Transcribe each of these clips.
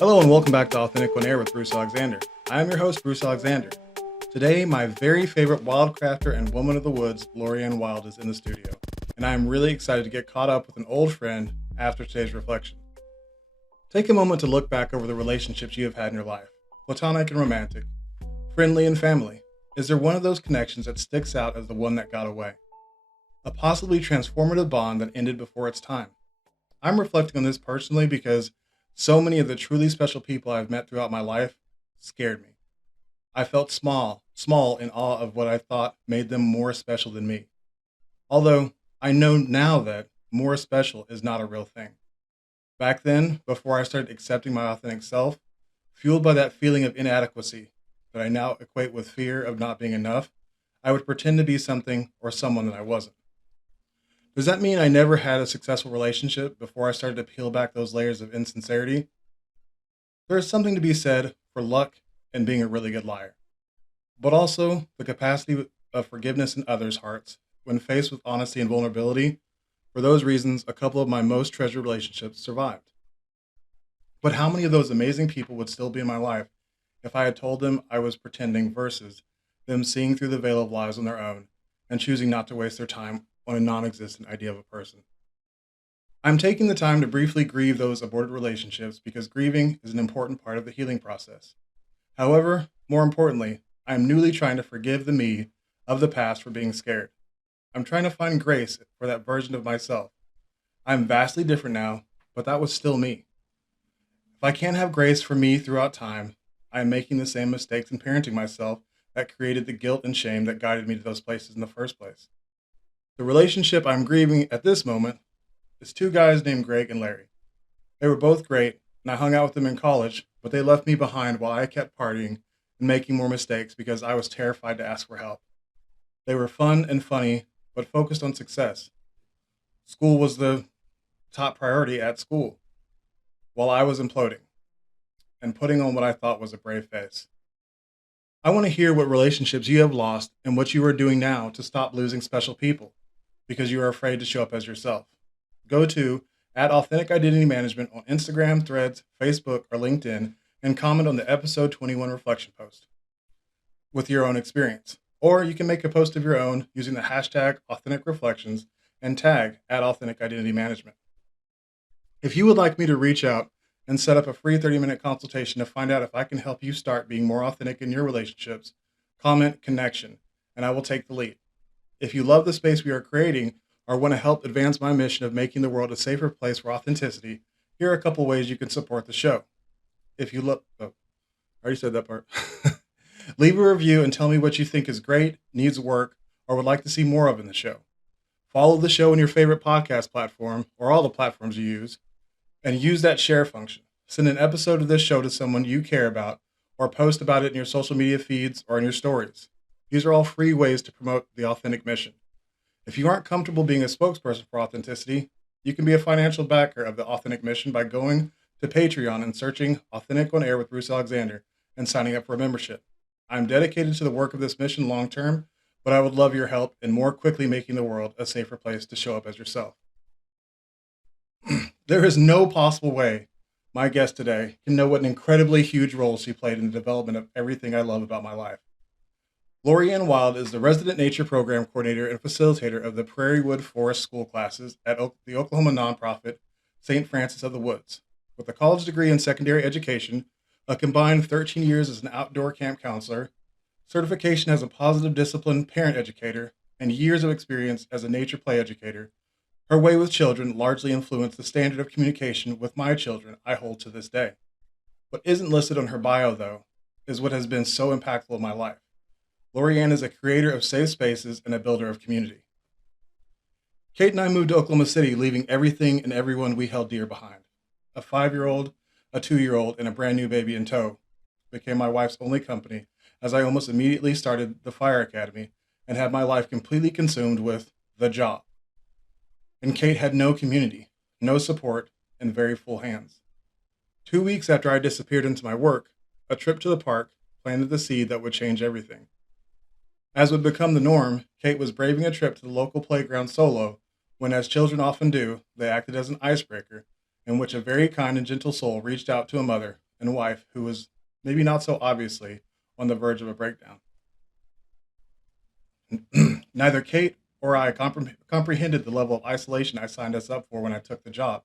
Hello and welcome back to Authentic on Air with Bruce Alexander. I am your host, Bruce Alexander. Today, my very favorite wildcrafter and woman of the woods, LoriAnn Wilde, is in the studio, and I am really excited to get caught up with an old friend after today's reflection. Take a moment to look back over the relationships you have had in your life, platonic and romantic, friendly and family. Is there one of those connections that sticks out as the one that got away? A possibly transformative bond that ended before its time. I'm reflecting on this personally because so many of the truly special people I've met throughout my life scared me. I felt small in awe of what I thought made them more special than me. Although I know now that more special is not a real thing. Back then, before I started accepting my authentic self, fueled by that feeling of inadequacy that I now equate with fear of not being enough, I would pretend to be something or someone that I wasn't. Does that mean I never had a successful relationship before I started to peel back those layers of insincerity? There is something to be said for luck and being a really good liar, but also the capacity of forgiveness in others' hearts when faced with honesty and vulnerability. For those reasons, a couple of my most treasured relationships survived. But how many of those amazing people would still be in my life if I had told them I was pretending versus them seeing through the veil of lies on their own and choosing not to waste their time on a non-existent idea of a person? I'm taking the time to briefly grieve those aborted relationships because grieving is an important part of the healing process. However, more importantly, I am newly trying to forgive the me of the past for being scared. I'm trying to find grace for that version of myself. I'm vastly different now, but that was still me. If I can't have grace for me throughout time, I am making the same mistakes in parenting myself that created the guilt and shame that guided me to those places in the first place. The relationship I'm grieving at this moment is two guys named Greg and Larry. They were both great, and I hung out with them in college, but they left me behind while I kept partying and making more mistakes because I was terrified to ask for help. They were fun and funny, but focused on success. School was the top priority at school, while I was imploding and putting on what I thought was a brave face. I want to hear what relationships you have lost and what you are doing now to stop losing special people because you are afraid to show up as yourself. Go to @Authentic Identity Management on Instagram, Threads, Facebook, or LinkedIn and comment on the episode 21 reflection post with your own experience. Or you can make a post of your own using the hashtag Authentic Reflections and tag @Authentic Identity Management. If you would like me to reach out and set up a free 30-minute consultation to find out if I can help you start being more authentic in your relationships, comment connection, and I will take the lead. If you love the space we are creating or want to help advance my mission of making the world a safer place for authenticity, here are a couple ways you can support the show. If you love, I already said that part. Leave a review and tell me what you think is great, needs work, or would like to see more of in the show. Follow the show in your favorite podcast platform or all the platforms you use, and use that share function. Send an episode of this show to someone you care about or post about it in your social media feeds or in your stories. These are all free ways to promote the authentic mission. If you aren't comfortable being a spokesperson for authenticity, you can be a financial backer of the authentic mission by going to Patreon and searching Authentic on Air with Bruce Alexander and signing up for a membership. I'm dedicated to the work of this mission long term, but I would love your help in more quickly making the world a safer place to show up as yourself. There is no possible way my guest today can know what an incredibly huge role she played in the development of everything I love about my life. LoriAnn Wilde is the Resident Nature Program Coordinator and Facilitator of the Prairiewood Forest School classes at the Oklahoma nonprofit St. Francis of the Woods. With a college degree in secondary education, a combined 13 years as an outdoor camp counselor, certification as a positive discipline parent educator, and years of experience as a nature play educator, her way with children largely influenced the standard of communication with my children I hold to this day. What isn't listed on her bio, though, is what has been so impactful in my life. LoriAnn is a creator of safe spaces and a builder of community. Kate and I moved to Oklahoma City, leaving everything and everyone we held dear behind. A 5-year-old, a 2-year-old, and a brand new baby in tow became my wife's only company as I almost immediately started the Fire Academy and had my life completely consumed with the job. And Kate had no community, no support, and very full hands. 2 weeks after I disappeared into my work, a trip to the park planted the seed that would change everything. As would become the norm, Kate was braving a trip to the local playground solo when, as children often do, they acted as an icebreaker in which a very kind and gentle soul reached out to a mother and wife who was, maybe not so obviously, on the verge of a breakdown. Neither Kate or I comprehended the level of isolation I signed us up for when I took the job.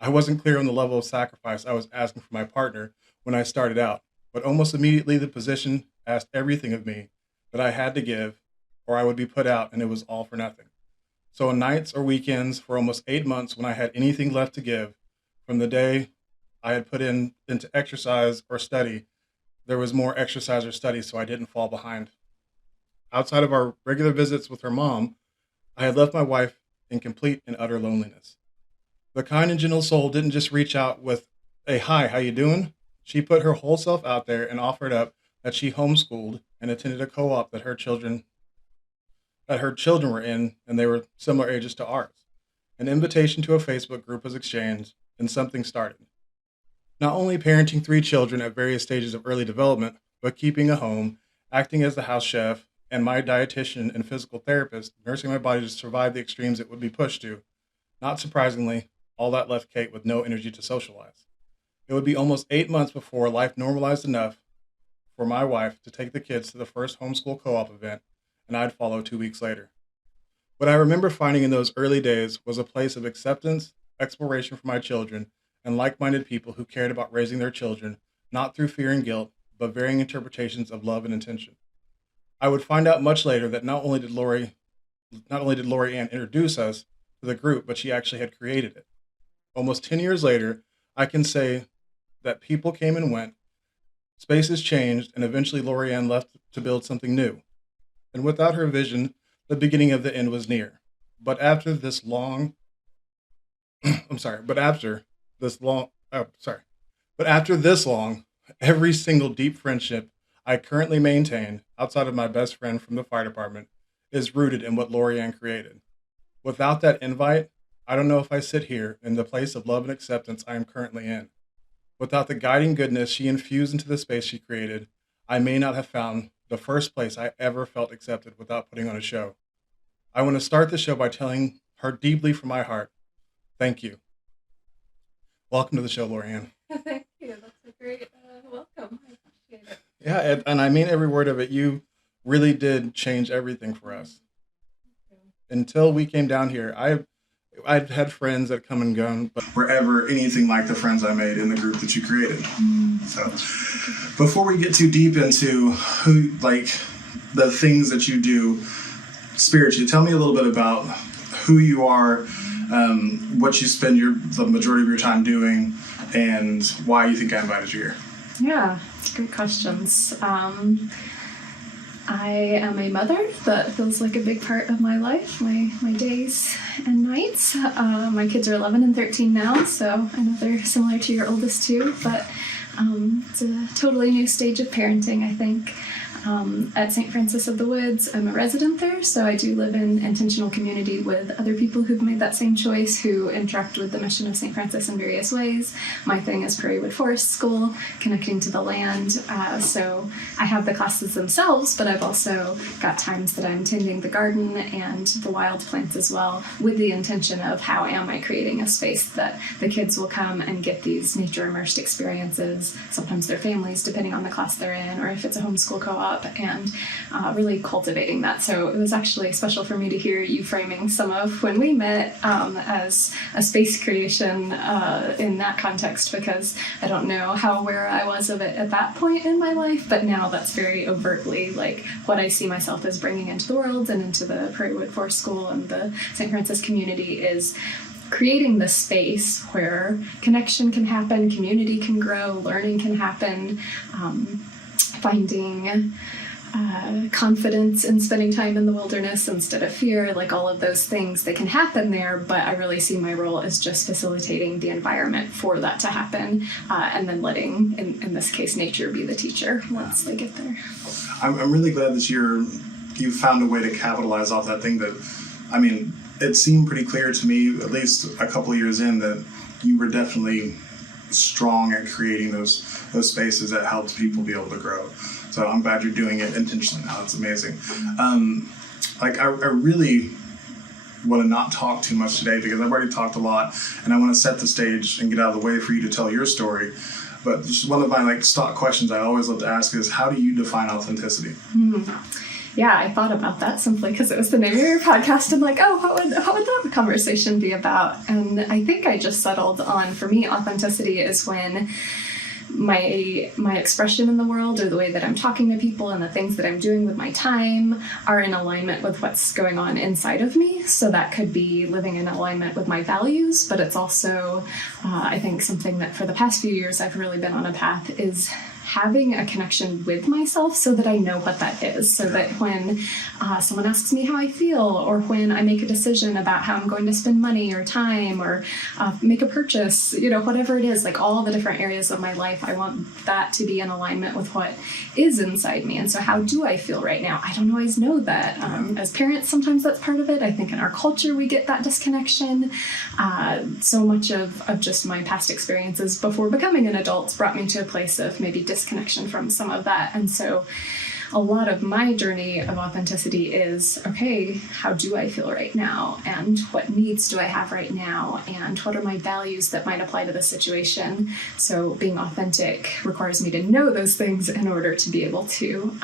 I wasn't clear on the level of sacrifice I was asking for my partner when I started out, but almost immediately the position asked everything of me that I had to give, or I would be put out, and it was all for nothing. So on nights or weekends for almost 8 months, when I had anything left to give, from the day I had put into exercise or study, there was more exercise or study, so I didn't fall behind. Outside of our regular visits with her mom, I had left my wife in complete and utter loneliness. The kind and gentle soul didn't just reach out with a "Hi, how you doing?" She put her whole self out there and offered up that she homeschooled and attended a co-op that her children were in, and they were similar ages to ours. An invitation to a Facebook group was exchanged, and something started. Not only parenting 3 children at various stages of early development, but keeping a home, acting as the house chef, and my dietitian and physical therapist, nursing my body to survive the extremes it would be pushed to. Not surprisingly, all that left Kate with no energy to socialize. It would be almost 8 months before life normalized enough for my wife to take the kids to the first homeschool co-op event, and I'd follow 2 weeks later. What I remember finding in those early days was a place of acceptance, exploration for my children, and like-minded people who cared about raising their children, not through fear and guilt, but varying interpretations of love and intention. I would find out much later that not only did LoriAnn introduce us to the group, but she actually had created it. Almost 10 years later, I can say that people came and went, spaces changed, and eventually LoriAnn left to build something new. And without her vision, the beginning of the end was near. But after this long, but after this long, every single deep friendship I currently maintain, outside of my best friend from the fire department, is rooted in what LoriAnn created. Without that invite, I don't know if I sit here in the place of love and acceptance I am currently in. Without the guiding goodness she infused into the space she created, I may not have found the first place I ever felt accepted without putting on a show. I want to start the show by telling her deeply from my heart, thank you. Welcome to the show, LoriAnn. Thank you. That's a great welcome. I appreciate it. Yeah, and I mean every word of it. You really did change everything for us. Until we came down here, I've had friends that come and go, but were ever anything like the friends I made in the group that you created. So before we get too deep into the things that you do spiritually, tell me a little bit about who you are, what you spend the majority of your time doing, and why you think I invited you here. Yeah, great questions. I am a mother. That feels like a big part of my life, my days and nights. My kids are 11 and 13 now, so I know they're similar to your oldest too, but it's a totally new stage of parenting, I think. At St. Francis of the Woods, I'm a resident there, so I do live in intentional community with other people who've made that same choice, who interact with the mission of St. Francis in various ways. My thing is Prairiewood Forest School, connecting to the land. So I have the classes themselves, but I've also got times that I'm tending the garden and the wild plants as well, with the intention of how am I creating a space that the kids will come and get these nature-immersed experiences, sometimes their families, depending on the class they're in, or if it's a homeschool co-op, and really cultivating that. So it was actually special for me to hear you framing some of when we met as a space creation in that context, because I don't know how aware I was of it at that point in my life, but now that's very overtly like what I see myself as bringing into the world and into the Prairiewood Forest School and the St. Francis community is creating the space where connection can happen, community can grow, learning can happen, finding confidence in spending time in the wilderness instead of fear, like all of those things that can happen there, but I really see my role as just facilitating the environment for that to happen, and then letting, in this case, nature be the teacher once they get there. I'm really glad that you found a way to capitalize off that thing that, I mean, it seemed pretty clear to me, at least a couple of years in, that you were definitely strong at creating those spaces that helped people be able to grow. So I'm glad you're doing it intentionally now. It's amazing. I really want to not talk too much today because I've already talked a lot, and I want to set the stage and get out of the way for you to tell your story. But just one of my like stock questions I always love to ask is, how do you define authenticity? Yeah, I thought about that simply because it was the name of your podcast. I'm like, oh, what would that conversation be about? And I think I just settled on, for me, authenticity is when my expression in the world, or the way that I'm talking to people and the things that I'm doing with my time, are in alignment with what's going on inside of me. So that could be living in alignment with my values, but it's also, I think, something that for the past few years I've really been on a path is having a connection with myself so that I know what that is, so that when someone asks me how I feel, or when I make a decision about how I'm going to spend money or time, or make a purchase, whatever it is, like all the different areas of my life, I want that to be in alignment with what is inside me. And so how do I feel right now? I don't always know that. As parents, sometimes that's part of it. I think in our culture we get that disconnection. So much of just my past experiences before becoming an adult brought me to a place of maybe disconnection from some of that. And so a lot of my journey of authenticity is, okay, how do I feel right now? And what needs do I have right now? And what are my values that might apply to the situation? So being authentic requires me to know those things in order to be able to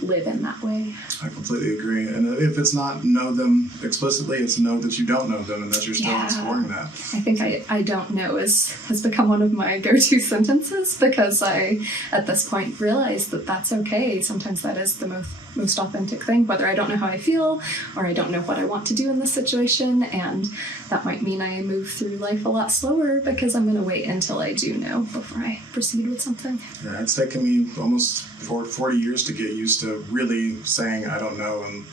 live in that way. I completely agree. And if it's not know them explicitly, it's know that you don't know them and that you're still exploring that. I think I don't know has become one of my go-to sentences, because I, at this point, realize that that's okay. Sometimes that is the most authentic thing, whether I don't know how I feel or I don't know what I want to do in this situation. And that might mean I move through life a lot slower because I'm going to wait until I do know before I proceed with something. Yeah, it's taken me almost 40 years to get used to really saying I don't know, and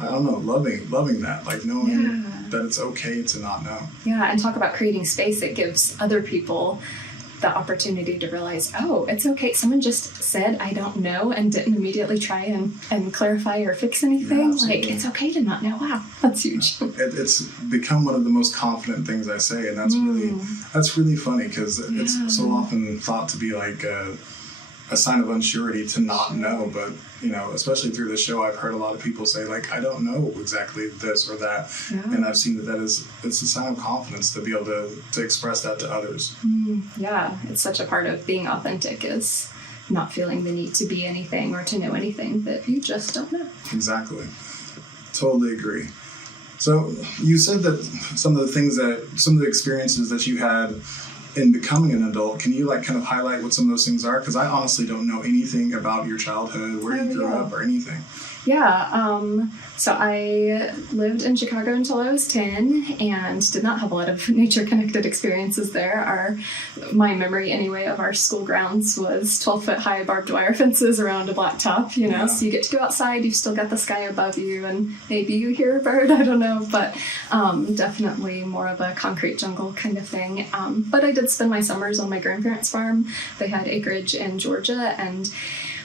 I don't know, loving that, like knowing that it's okay to not know. Yeah, and talk about creating space. It gives other people the opportunity to realize, oh, it's okay. Someone just said, I don't know, and didn't immediately try and clarify or fix anything. Yeah, like, it's okay to not know. Wow, that's huge. It's become one of the most confident things I say, and that's really funny, because it's so often thought to be like a sign of unsurety to not know. But especially through this show, I've heard a lot of people say, like, I don't know exactly this or that, and I've seen it's a sign of confidence to be able to express that to others. Yeah, it's such a part of being authentic, is not feeling the need to be anything or to know anything that you just don't know. Exactly. Totally agree. So you said that some of the experiences that you had in becoming an adult, can you kind of highlight what some of those things are? Because I honestly don't know anything about your childhood, where you grew up, or anything. Yeah, so I lived in Chicago until I was 10 and did not have a lot of nature-connected experiences there. My memory, anyway, of our school grounds was 12-foot high barbed wire fences around a blacktop, so you get to go outside, you've still got the sky above you, and maybe you hear a bird, I don't know, but definitely more of a concrete jungle kind of thing. But I did spend my summers on my grandparents' farm. They had acreage in Georgia, and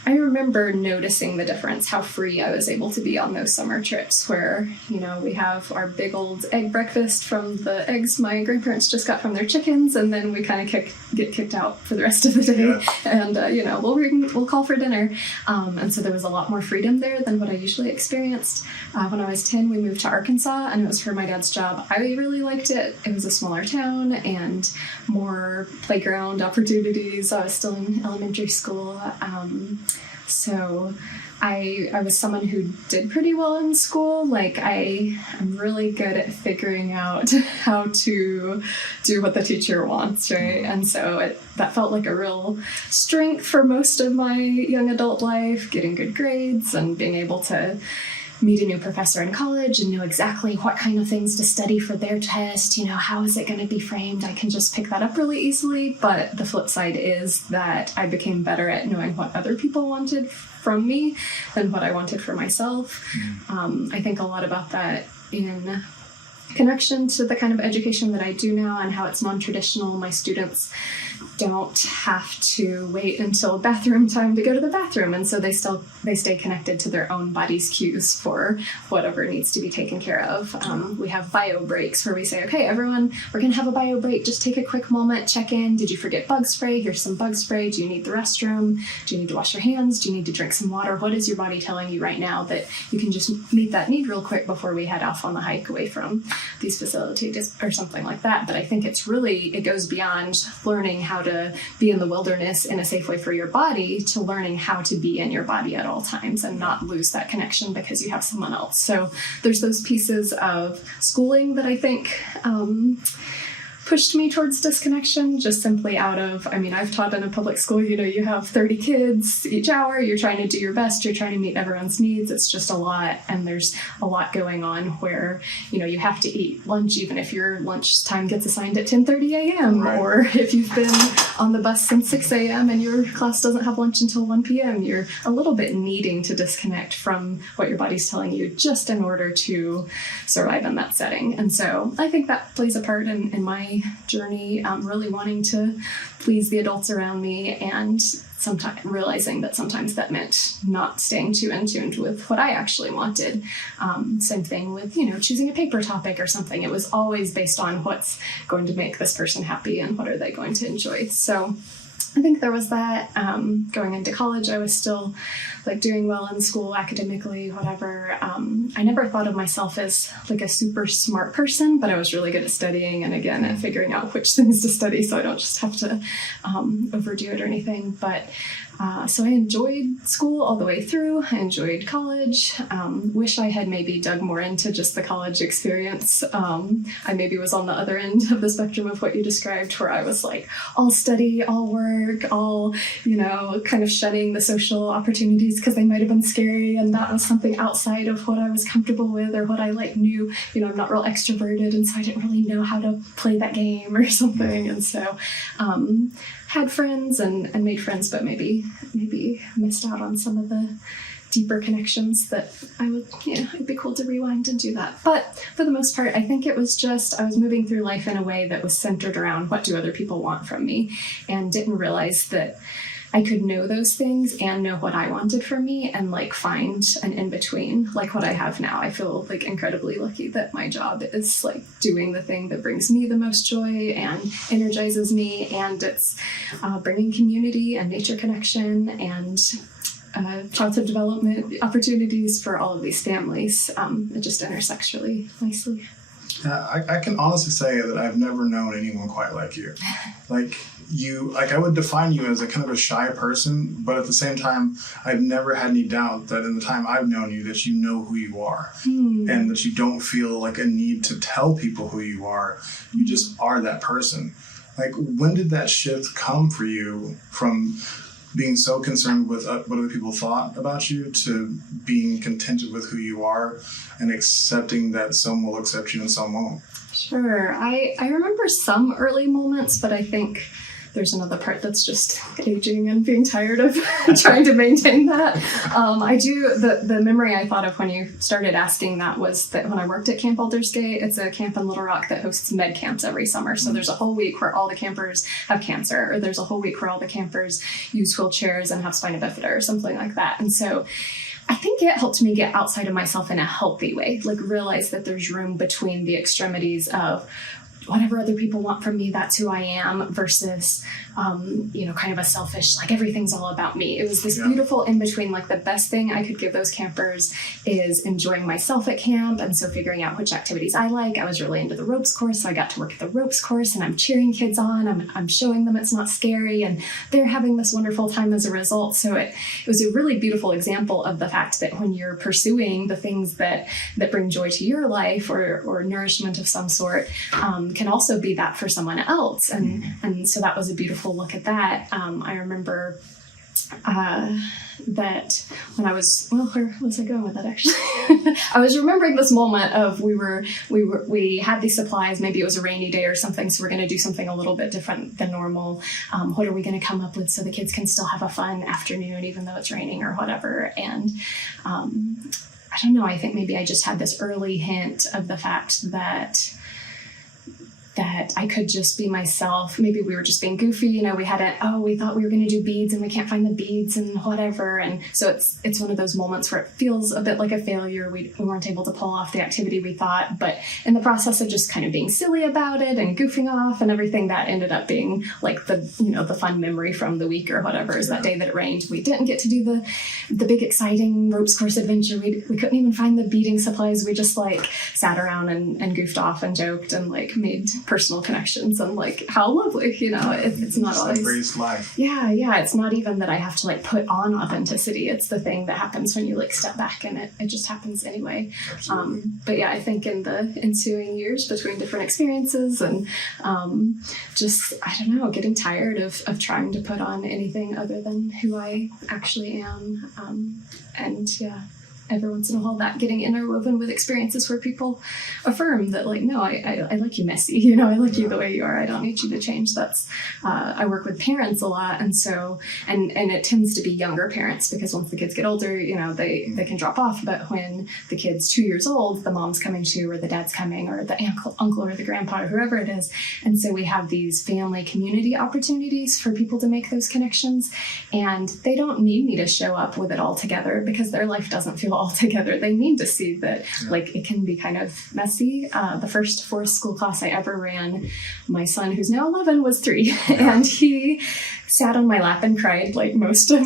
I remember noticing the difference, how free I was able to be on those summer trips where, we have our big old egg breakfast from the eggs my grandparents just got from their chickens, and then we kind of get kicked out for the rest of the day, and, we'll call for dinner. And so there was a lot more freedom there than what I usually experienced. When I was 10, we moved to Arkansas, and it was for my dad's job. I really liked it. It was a smaller town and more playground opportunities. I was still in elementary school. So I was someone who did pretty well in school. Like, I'm really good at figuring out how to do what the teacher wants, right? And so that felt like a real strength for most of my young adult life, getting good grades and being able to meet a new professor in college and know exactly what kind of things to study for their test, how is it going to be framed? I can just pick that up really easily. But the flip side is that I became better at knowing what other people wanted from me than what I wanted for myself. I think a lot about that in connection to the kind of education that I do now and how it's non-traditional. My students don't have to wait until bathroom time to go to the bathroom, and so they stay connected to their own body's cues for whatever needs to be taken care of. We have bio breaks where we say, okay, everyone, we're going to have a bio break. Just take a quick moment, check in. Did you forget bug spray? Here's some bug spray. Do you need the restroom? Do you need to wash your hands? Do you need to drink some water? What is your body telling you right now that you can just meet that need real quick before we head off on the hike away from these facilities or something like that? But I think it goes beyond learning how to be in the wilderness in a safe way for your body to learning how to be in your body at all times and not lose that connection because you have someone else. So there's those pieces of schooling that I think pushed me towards disconnection, just simply out of, I mean, I've taught in a public school, you have 30 kids each hour, you're trying to do your best, you're trying to meet everyone's needs. It's just a lot. And there's a lot going on where, you have to eat lunch, even if your lunch time gets assigned at 10:30 a.m. Right. Or if you've been on the bus since 6 a.m. and your class doesn't have lunch until 1 p.m., you're a little bit needing to disconnect from what your body's telling you just in order to survive in that setting. And so I think that plays a part in my journey, really wanting to please the adults around me, and sometimes realizing that sometimes that meant not staying too in tune with what I actually wanted. Same thing with, choosing a paper topic or something. It was always based on what's going to make this person happy and what are they going to enjoy. So I think there was that. Going into college, I was still doing well in school, academically, whatever. I never thought of myself as a super smart person, but I was really good at studying and again at figuring out which things to study so I don't just have to overdo it or anything. But so I enjoyed school all the way through. I enjoyed college. Wish I had maybe dug more into just the college experience. I maybe was on the other end of the spectrum of what you described, where I was all study, all work, all, kind of shunning the social opportunities because they might have been scary, and that was something outside of what I was comfortable with or what I knew. I'm not real extroverted, and so I didn't really know how to play that game or something. And so had friends and made friends, but maybe missed out on some of the deeper connections that I would, it'd be cool to rewind and do that. But for the most part, I think it was just, I was moving through life in a way that was centered around what do other people want from me, and didn't realize that I could know those things and know what I wanted from me and find an in-between, like what I have now. I feel incredibly lucky that my job is doing the thing that brings me the most joy and energizes me, and it's bringing community and nature connection and childhood development opportunities for all of these families. It just intersects really nicely. I can honestly say that I've never known anyone quite like you. I would define you as a kind of a shy person, but at the same time, I've never had any doubt that in the time I've known you, that you know who you are, and that you don't feel a need to tell people who you are. You just are that person. When did that shift come for you from being so concerned with what other people thought about you to being contented with who you are and accepting that some will accept you and some won't? Sure. I remember some early moments, but I think there's another part that's just aging and being tired of trying to maintain that. The memory I thought of when you started asking that was that when I worked at Camp Aldersgate, it's a camp in Little Rock that hosts med camps every summer. So there's a whole week where all the campers have cancer, or there's a whole week where all the campers use wheelchairs and have spina bifida or something like that. And so I think it helped me get outside of myself in a healthy way, realize that there's room between the extremities of whatever other people want from me, that's who I am, versus, kind of a selfish, everything's all about me. It was this beautiful in between, the best thing I could give those campers is enjoying myself at camp. And so figuring out which activities I like. I was really into the ropes course, so I got to work at the ropes course, and I'm cheering kids on. I'm showing them it's not scary, and they're having this wonderful time as a result. So it was a really beautiful example of the fact that when you're pursuing the things that bring joy to your life or nourishment of some sort, can also be that for someone else. And so that was a beautiful look at that. I remember that when I was, where was I going with that actually? I was remembering this moment of we had these supplies, maybe it was a rainy day or something, so we're going to do something a little bit different than normal. What are we going to come up with so the kids can still have a fun afternoon even though it's raining or whatever? And I don't know, I think maybe I just had this early hint of the fact that I could just be myself. Maybe we were just being goofy. We we thought we were going to do beads and we can't find the beads and whatever. And so it's one of those moments where it feels a bit like a failure. We weren't able to pull off the activity we thought, but in the process of just kind of being silly about it and goofing off and everything, that ended up being the fun memory from the week or whatever is that day that it rained. We didn't get to do the big exciting ropes course adventure. We couldn't even find the beading supplies. We just sat around and goofed off and joked and made personal connections, and like how lovely, it's not always embrace life. Yeah, it's not even that I have to like put on authenticity. It's the thing that happens when you like step back, and it just happens anyway. But yeah, I think in the ensuing years between different experiences and just, I don't know, getting tired of trying to put on anything other than who I actually am. And yeah, every once in a while that getting interwoven with experiences where people affirm that like, no, I like you messy, I like you the way you are. I don't need you to change. That's, I work with parents a lot. And so, and it tends to be younger parents, because once the kids get older, they can drop off. But when the kid's 2 years old, the mom's coming to, or the dad's coming, or the uncle or the grandpa or whoever it is. And so we have these family community opportunities for people to make those connections. And they don't need me to show up with it all together, because their life doesn't feel all together. They need to see that like it can be kind of messy. The first forest school class I ever ran, my son, who's now 11, was 3, and he sat on my lap and cried like most of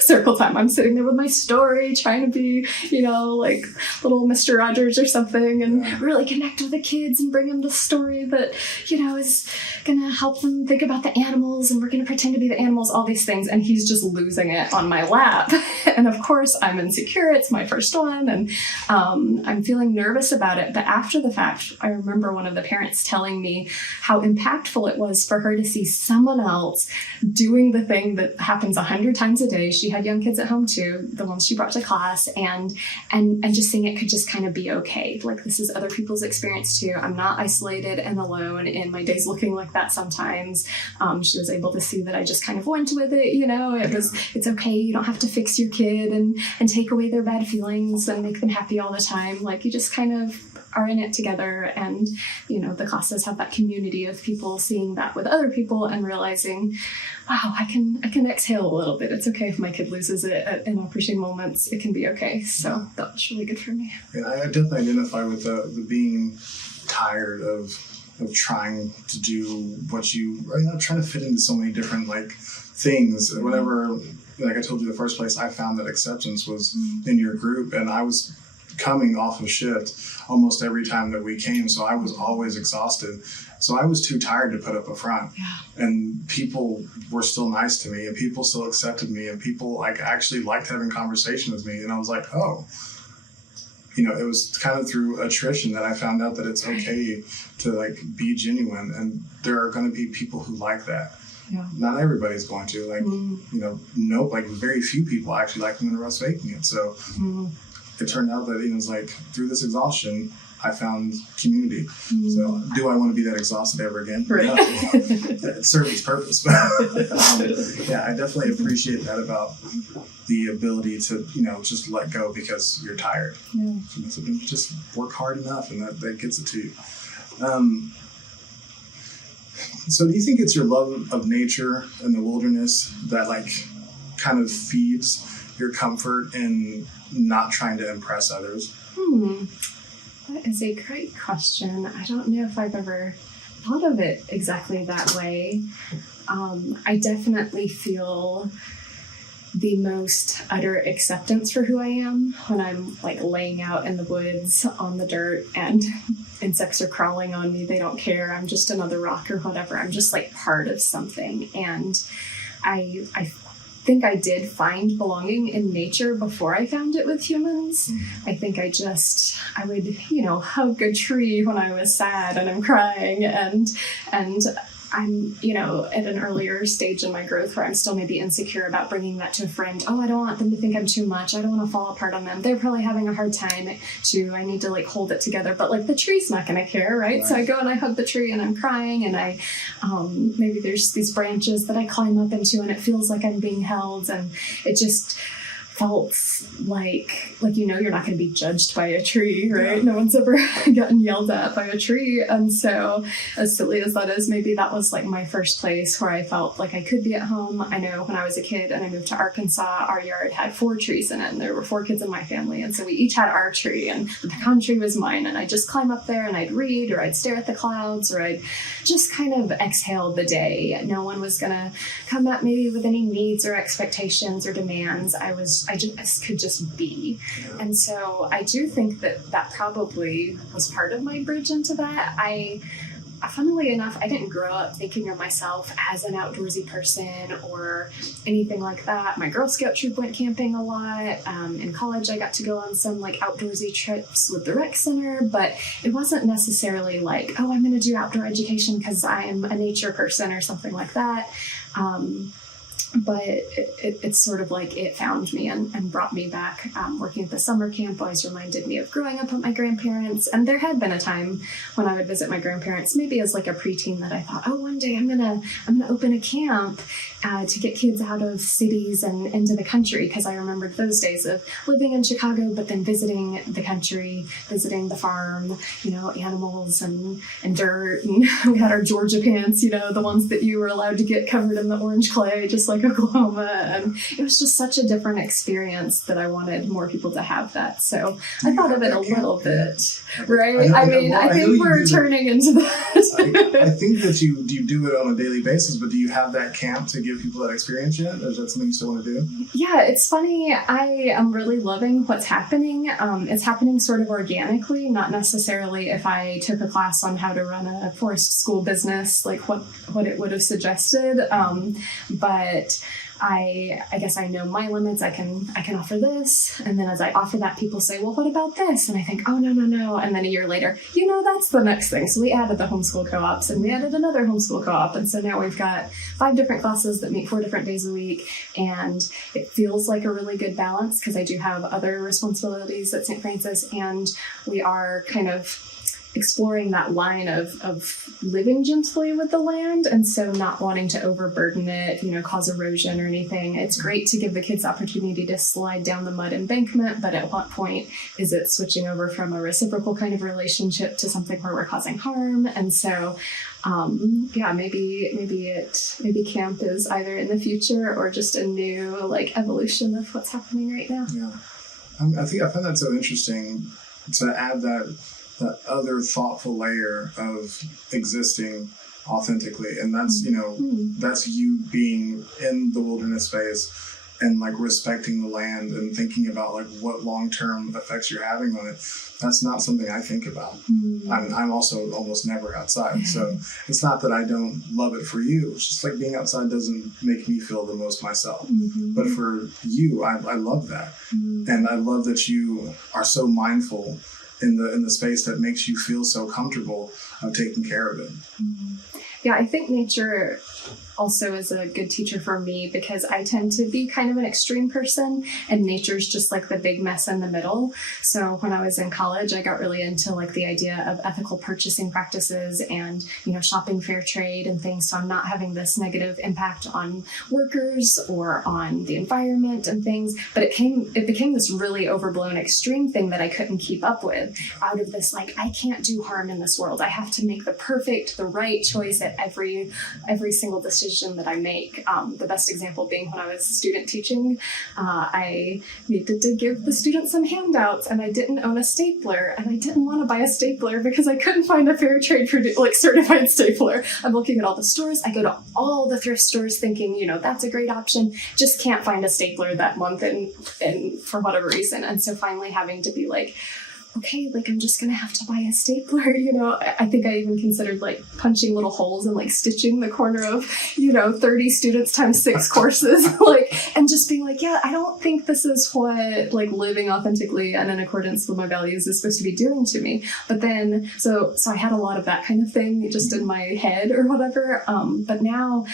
circle time. I'm sitting there with my story, trying to be, like little Mr. Rogers or something, and really connect with the kids and bring them the story that, is gonna help them think about the animals, and we're gonna pretend to be the animals, all these things. And he's just losing it on my lap. And of course I'm insecure. It's my first one, and I'm feeling nervous about it. But after the fact, I remember one of the parents telling me how impactful it was for her to see someone else doing the thing that happens 100 times a day. She had young kids at home too, the ones she brought to class, and just seeing it could just kind of be okay. Like, this is other people's experience too. I'm not isolated and alone in my days looking like that sometimes. She was able to see that I just kind of went with it, it's okay. You don't have to fix your kid and take away their bad feelings and make them happy all the time. Like, you just kind of are in it together. And, the classes have that community of people seeing that with other people and realizing, wow, I can exhale a little bit. It's okay if my kid loses it in opportune moments. It can be okay. So that was really good for me. And I definitely identify with the being tired of trying to do what trying to fit into so many different things. Whenever, like I told you the first place, I found that acceptance was in your group, and I was coming off of shift almost every time that we came, so I was always exhausted. So I was too tired to put up a front. And people were still nice to me, and people still accepted me, and people actually liked having conversation with me. And I was like, oh, it was kind of through attrition that I found out that it's okay to be genuine, and there are going to be people who like that. Not everybody's going to very few people actually like them when I was faking it. So it turned out that it was through this exhaustion, I found community. So do I want to be that exhausted ever again? Right. No. It served its purpose. But I definitely appreciate that about the ability to, just let go because you're tired. So just work hard enough, and that gets it to you. So do you think it's your love of nature and the wilderness that kind of feeds your comfort in not trying to impress others? That is a great question. I don't know if I've ever thought of it exactly that way. I definitely feel the most utter acceptance for who I am when I'm laying out in the woods on the dirt and insects are crawling on me. They don't care. I'm just another rock or whatever. I'm just part of something. And I think I did find belonging in nature before I found it with humans. I think I would, hug a tree when I was sad and I'm crying, and I'm, at an earlier stage in my growth where I'm still maybe insecure about bringing that to a friend. Oh, I don't want them to think I'm too much. I don't want to fall apart on them. They're probably having a hard time too. I need to hold it together. But the tree's not going to care, right? So I go and I hug the tree and I'm crying, and I, maybe there's these branches that I climb up into and it feels like I'm being held, and it just felt you're not going to be judged by a tree, right? No one's ever gotten yelled at by a tree. And so, as silly as that is, maybe that was my first place where I felt like I could be at home. I know when I was a kid and I moved to Arkansas, our yard had 4 trees in it, and there were 4 kids in my family, and so we each had our tree, and the pecan tree was mine, and I'd just climb up there and I'd read, or I'd stare at the clouds, or I'd just kind of exhale the day. No one was gonna come at me with any needs or expectations or demands. I just could just be. And so I do think that probably was part of my bridge into that. I funnily enough, I didn't grow up thinking of myself as an outdoorsy person or anything like that. My Girl Scout troop went camping a lot. In college, I got to go on some like outdoorsy trips with the rec center, but it wasn't necessarily like, oh, I'm going to do outdoor education because I am a nature person or something like that. But it's sort of like it found me and brought me back. Working at the summer camp always reminded me of growing up with my grandparents. And there had been a time when I would visit my grandparents, maybe as like a preteen, that I thought, oh, one day I'm gonna open a camp to get kids out of cities and into the country. Because I remembered those days of living in Chicago, but then visiting the country, visiting the farm, animals and dirt. And we had our Georgia pants, the ones that you were allowed to get covered in the orange clay, just like Oklahoma. And it was just such a different experience that I wanted more people to have that. So I thought of it a little bit, right? I think we're turning into that. I think that you do it on a daily basis, but do you have that camp to give people that experience yet? Or is that something you still want to do? Yeah, it's funny. I am really loving what's happening. It's happening sort of organically, not necessarily if I took a class on how to run a forest school business, like what it would have suggested. But I guess I know my limits. I can offer this. And then as I offer that, people say, well, what about this? And I think, oh, no. And then a year later, that's the next thing. So we added the homeschool co-ops and we added another homeschool co-op. And so now we've got 5 different classes that meet 4 different days a week. And it feels like a really good balance because I do have other responsibilities at St. Francis. And we are kind of exploring that line of living gently with the land, and so not wanting to overburden it, cause erosion or anything. It's great to give the kids the opportunity to slide down the mud embankment, but at what point is it switching over from a reciprocal kind of relationship to something where we're causing harm? And so maybe camp is either in the future or just a new evolution of what's happening right now. Yeah, I think I find that so interesting to add that other thoughtful layer of existing authentically. And that's, that's you being in the wilderness space and respecting the land and thinking about what long-term effects you're having on it. That's not something I think about. I'm also almost never outside. So it's not that I don't love it for you. It's just being outside doesn't make me feel the most myself. But for you, I love that. And I love that you are so mindful in the space that makes you feel so comfortable of taking care of it. Yeah, I think nature also is a good teacher for me because I tend to be kind of an extreme person and nature's just the big mess in the middle. So when I was in college, I got really into the idea of ethical purchasing practices and, shopping fair trade and things. So I'm not having this negative impact on workers or on the environment and things, but it became this really overblown extreme thing that I couldn't keep up with out of this, I can't do harm in this world. I have to make the right choice at every single decision that I make. The best example being when I was student teaching, I needed to give the students some handouts and I didn't own a stapler and I didn't want to buy a stapler because I couldn't find a fair trade certified stapler. I'm looking at all the stores. I go to all the thrift stores thinking, that's a great option. Just can't find a stapler that month and for whatever reason. And so finally having to be okay, I'm just gonna have to buy a stapler, I think I even considered punching little holes and stitching the corner of, 30 students times 6 courses, and just being yeah, I don't think this is what living authentically and in accordance with my values is supposed to be doing to me. But then, so I had a lot of that kind of thing just in my head or whatever. But now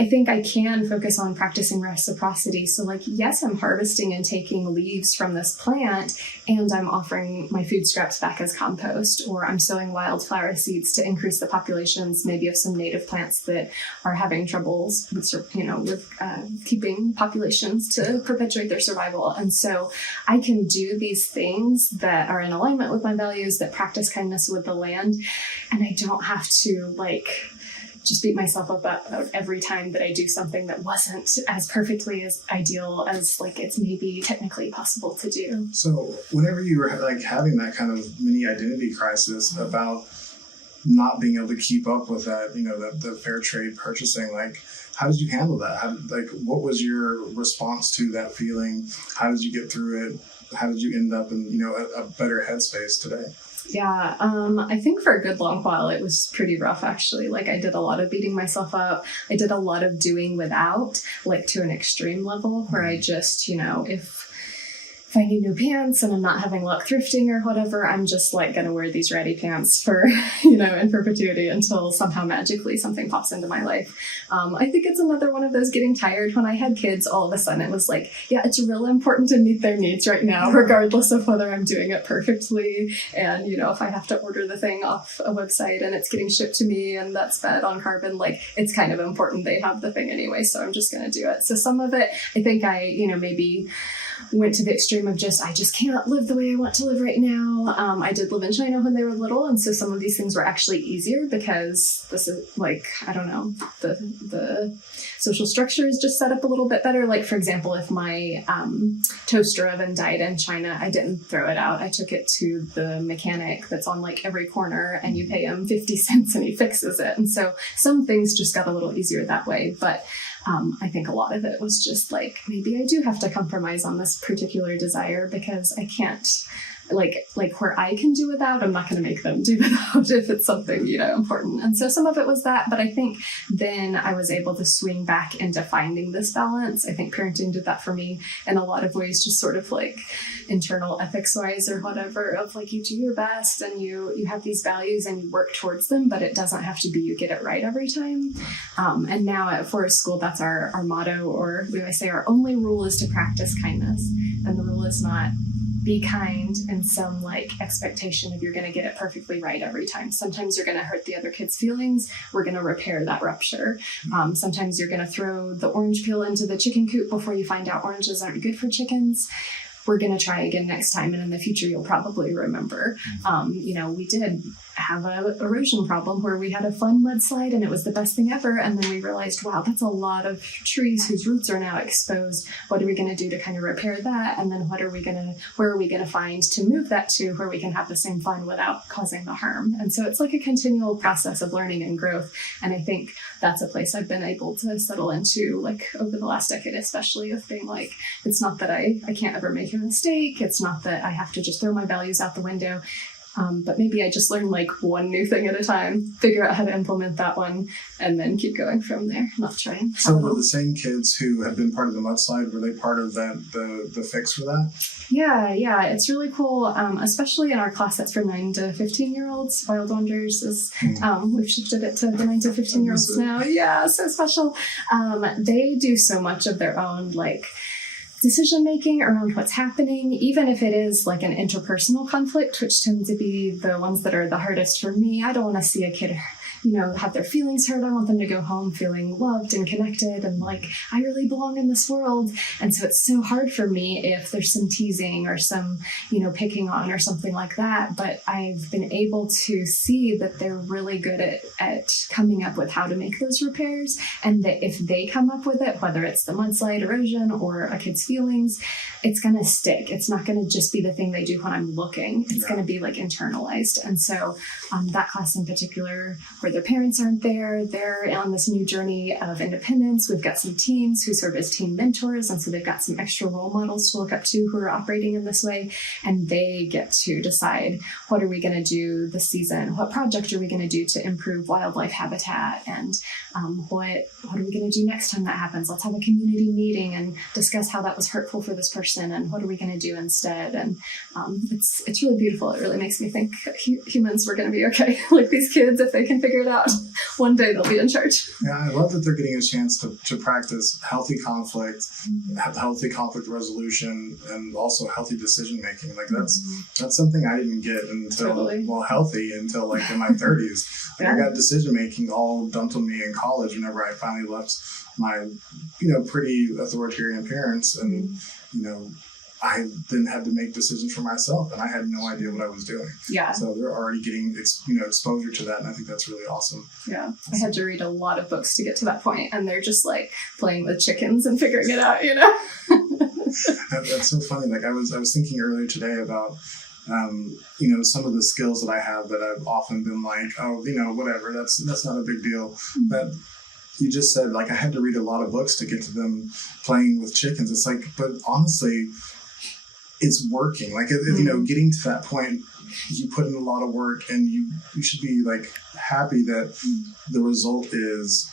I think I can focus on practicing reciprocity. So yes, I'm harvesting and taking leaves from this plant and I'm offering my food scraps back as compost, or I'm sowing wildflower seeds to increase the populations maybe of some native plants that are having troubles with keeping populations to perpetuate their survival. And so I can do these things that are in alignment with my values, that practice kindness with the land, and I don't have to just beat myself up about every time that I do something that wasn't as perfectly as ideal as it's maybe technically possible to do. So whenever you were having that kind of mini identity crisis about not being able to keep up with that, the fair trade purchasing, how did you handle that? What was your response to that feeling? How did you get through it? How did you end up in, a better headspace today? Yeah, I think for a good long while it was pretty rough actually. Like I did a lot of beating myself up. I did a lot of doing without, like to an extreme level where I just, if I need new pants and I'm not having luck thrifting or whatever, I'm just like going to wear these ratty pants for, in perpetuity until somehow magically something pops into my life. I think it's another one of those getting tired. When I had kids, all of a sudden it was like, yeah, it's really important to meet their needs right now, regardless of whether I'm doing it perfectly. And, if I have to order the thing off a website and it's getting shipped to me and that's fed on carbon, like it's kind of important they have the thing anyway. So I'm just going to do it. So some of it, I think I, maybe went to the extreme of I just can't live the way I want to live right now. I did live in China when they were little, and so some of these things were actually easier because this is the social structure is just set up a little bit better. Like, for example, if my toaster oven died in China, I didn't throw it out. I took it to the mechanic that's on like every corner, and you pay him 50 cents and he fixes it. And so some things just got a little easier that way. But I think a lot of it was just like, maybe I do have to compromise on this particular desire because I can't, like where I can do without, I'm not going to make them do without if it's something, important. And so some of it was that, but I think then I was able to swing back into finding this balance. I think parenting did that for me in a lot of ways, just sort of like internal ethics wise or whatever, of like, you do your best and you have these values and you work towards them, but it doesn't have to be you get it right every time. And now at Forest School, that's our motto, or we might say our only rule is to practice kindness. And the rule is not be kind in some like expectation of you're going to get it perfectly right every time. Sometimes you're going to hurt the other kid's feelings. We're going to repair that rupture. Sometimes you're going to throw the orange peel into the chicken coop before you find out oranges aren't good for chickens. We're going to try again next time. And in the future, you'll probably remember, we did have a erosion problem where we had a fun mudslide and it was the best thing ever. And then we realized, wow, that's a lot of trees whose roots are now exposed. What are we going to do to kind of repair that? And then where are we going to find to move that to where we can have the same fun without causing the harm? And so it's like a continual process of learning and growth. And I think that's a place I've been able to settle into, like over the last decade, especially, of being like, it's not that I can't ever make a mistake. It's not that I have to just throw my values out the window. But maybe I just learn like one new thing at a time, figure out how to implement that one, and then keep going from there, not trying. So were the same kids who had been part of the mudslide, were they part of that, the fix for that? Yeah, it's really cool, especially in our class that's for 9 to 15-year-olds. Wild Wonders is, we've shifted it to the 9 to 15-year-olds now. Yeah, so special. They do so much of their own, like, decision making around what's happening, even if it is like an interpersonal conflict, which tend to be the ones that are the hardest for me. I don't want to see a kid have their feelings hurt. I want them to go home feeling loved and connected and like, I really belong in this world. And so it's so hard for me if there's some teasing or some, picking on or something like that. But I've been able to see that they're really good at coming up with how to make those repairs. And that if they come up with it, whether it's the mudslide, erosion, or a kid's feelings, it's going to stick. It's not going to just be the thing they do when I'm looking. It's going to be like internalized. And so that class in particular, where their parents aren't there, they're on this new journey of independence. We've got some teens who serve as teen mentors, and so they've got some extra role models to look up to who are operating in this way, and they get to decide, what are we going to do this season? What project are we going to do to improve wildlife habitat? And what are we going to do next time that happens? Let's have a community meeting and discuss how that was hurtful for this person, and what are we going to do instead? And it's really beautiful. It really makes me think humans were going to be okay. Like these kids, if they can figure it out, one day they'll be in charge. Yeah, I love that they're getting a chance to practice healthy conflict, healthy conflict resolution, and also healthy decision making. Like that's something I didn't get until healthy until like in my 30s. Like I got decision making all dumped on me in college whenever I finally left my pretty authoritarian parents, and I then had to make decisions for myself, and I had no idea what I was doing. Yeah. So they're already getting, exposure to that, and I think that's really awesome. Yeah. I had to read a lot of books to get to that point, and they're just like playing with chickens and figuring it out, That's so funny. Like I was thinking earlier today about, some of the skills that I have that I've often been like, whatever, that's not a big deal. Mm-hmm. But you just said, like, I had to read a lot of books to get to them playing with chickens. It's like, but honestly, it's working. Like, getting to that point you put in a lot of work, and you should be like happy that the result is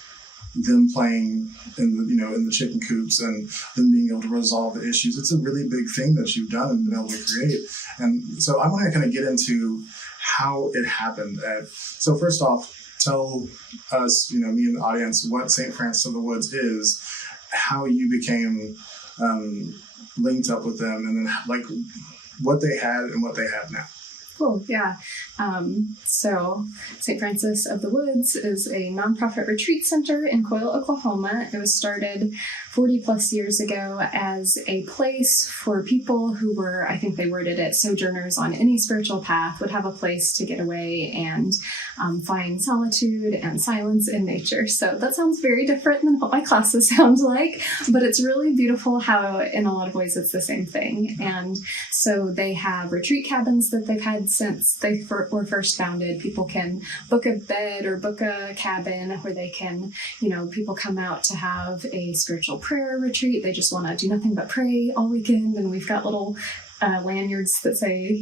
them playing in the chicken coops and them being able to resolve the issues. It's a really big thing that you've done and been able to create. And so I want to kind of get into how it happened. So first off, tell us, me and the audience, what St. Francis of the Woods is, how you became linked up with them, and then like what they had and what they have now. Cool, yeah. So St. Francis of the Woods is a nonprofit retreat center in Coyle, Oklahoma. It was started 40 plus years ago as a place for people who were, I think they worded it, sojourners on any spiritual path would have a place to get away and find solitude and silence in nature. So that sounds very different than what my classes sound like, but it's really beautiful how in a lot of ways it's the same thing. And so they have retreat cabins that they've had since they were first founded. People can book a bed or book a cabin where they can, people come out to have a spiritual prayer retreat. They just want to do nothing but pray all weekend. And we've got little lanyards that say,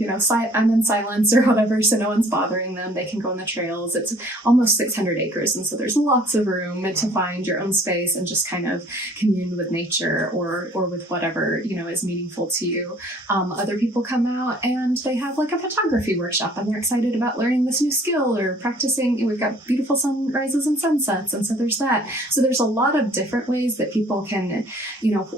I'm in silence or whatever, so no one's bothering them. They can go on the trails. It's almost 600 acres, and so there's lots of room to find your own space and just kind of commune with nature or with whatever, is meaningful to you. Other people come out and they have like a photography workshop, and they're excited about learning this new skill or practicing. We've got beautiful sunrises and sunsets, and so there's that. So there's a lot of different ways that people can,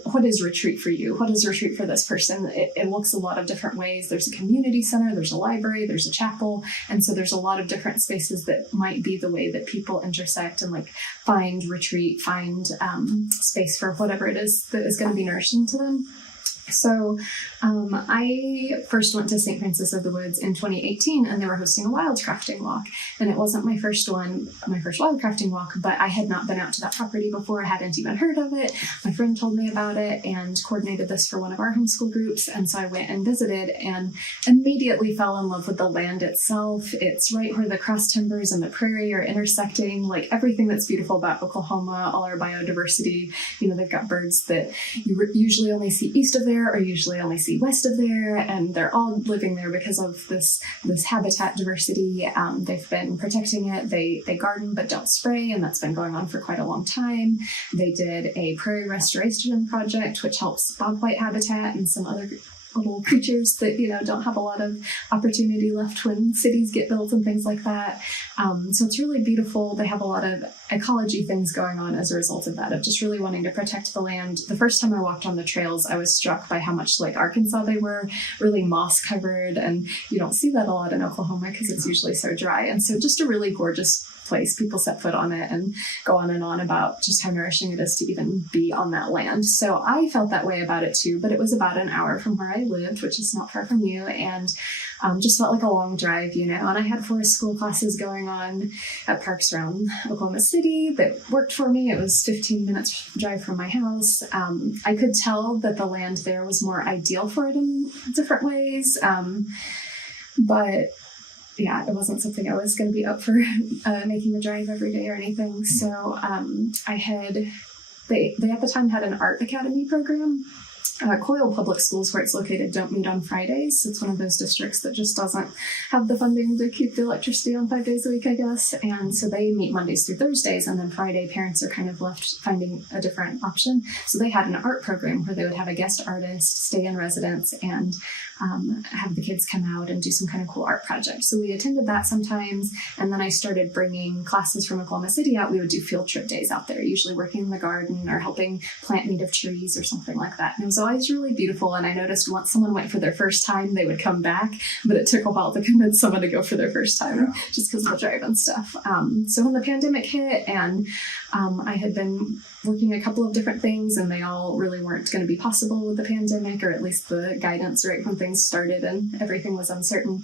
what is retreat for you? What is retreat for this person? It looks a lot of different ways. There's a community center, there's a library, there's a chapel, and so there's a lot of different spaces that might be the way that people intersect and like find retreat, find space for whatever it is that is going to be nourishing to them. So I first went to St. Francis of the Woods in 2018, and they were hosting a wildcrafting walk. And it wasn't my first wildcrafting walk, but I had not been out to that property before. I hadn't even heard of it. My friend told me about it and coordinated this for one of our homeschool groups. And so I went and visited and immediately fell in love with the land itself. It's right where the cross timbers and the prairie are intersecting, like everything that's beautiful about Oklahoma, all our biodiversity. They've got birds that you usually only see east of there or usually only see west of there, and they're all living there because of this habitat diversity. They've been protecting it. They garden but don't spray, and that's been going on for quite a long time. They did a prairie restoration project which helps bobwhite habitat and some other little creatures that don't have a lot of opportunity left when cities get built and things like that. So it's really beautiful. They have a lot of ecology things going on as a result of that, of just really wanting to protect the land. The first time I walked on the trails, I was struck by how much like Arkansas they were, really moss covered, and you don't see that a lot in Oklahoma because it's usually so dry. And so just a really gorgeous place. People set foot on it and go on and on about just how nourishing it is to even be on that land. So I felt that way about it too, but it was about an hour from where I lived, which is not far from you, and just felt like a long drive, and I had forest school classes going on at parks around Oklahoma City that worked for me. It was 15 minutes drive from my house. I could tell that the land there was more ideal for it in different ways, but yeah, it wasn't something I was going to be up for making the drive every day or anything. So they at the time had an art academy program. Coyle Public Schools, where it's located, don't meet on Fridays. It's one of those districts that just doesn't have the funding to keep the electricity on 5 days a week, I guess. And so they meet Mondays through Thursdays, and then Friday parents are kind of left finding a different option. So they had an art program where they would have a guest artist stay in residence and have the kids come out and do some kind of cool art project. So we attended that sometimes, and then I started bringing classes from Oklahoma City out. We would do field trip days out there, usually working in the garden or helping plant native trees or something like that. And it was always really beautiful, and I noticed once someone went for their first time, they would come back, but it took a while to convince someone to go for their first time just because of the drive and stuff. So when the pandemic hit, and I had been working a couple of different things, and they all really weren't going to be possible with the pandemic, or at least the guidance right when things started and everything was uncertain.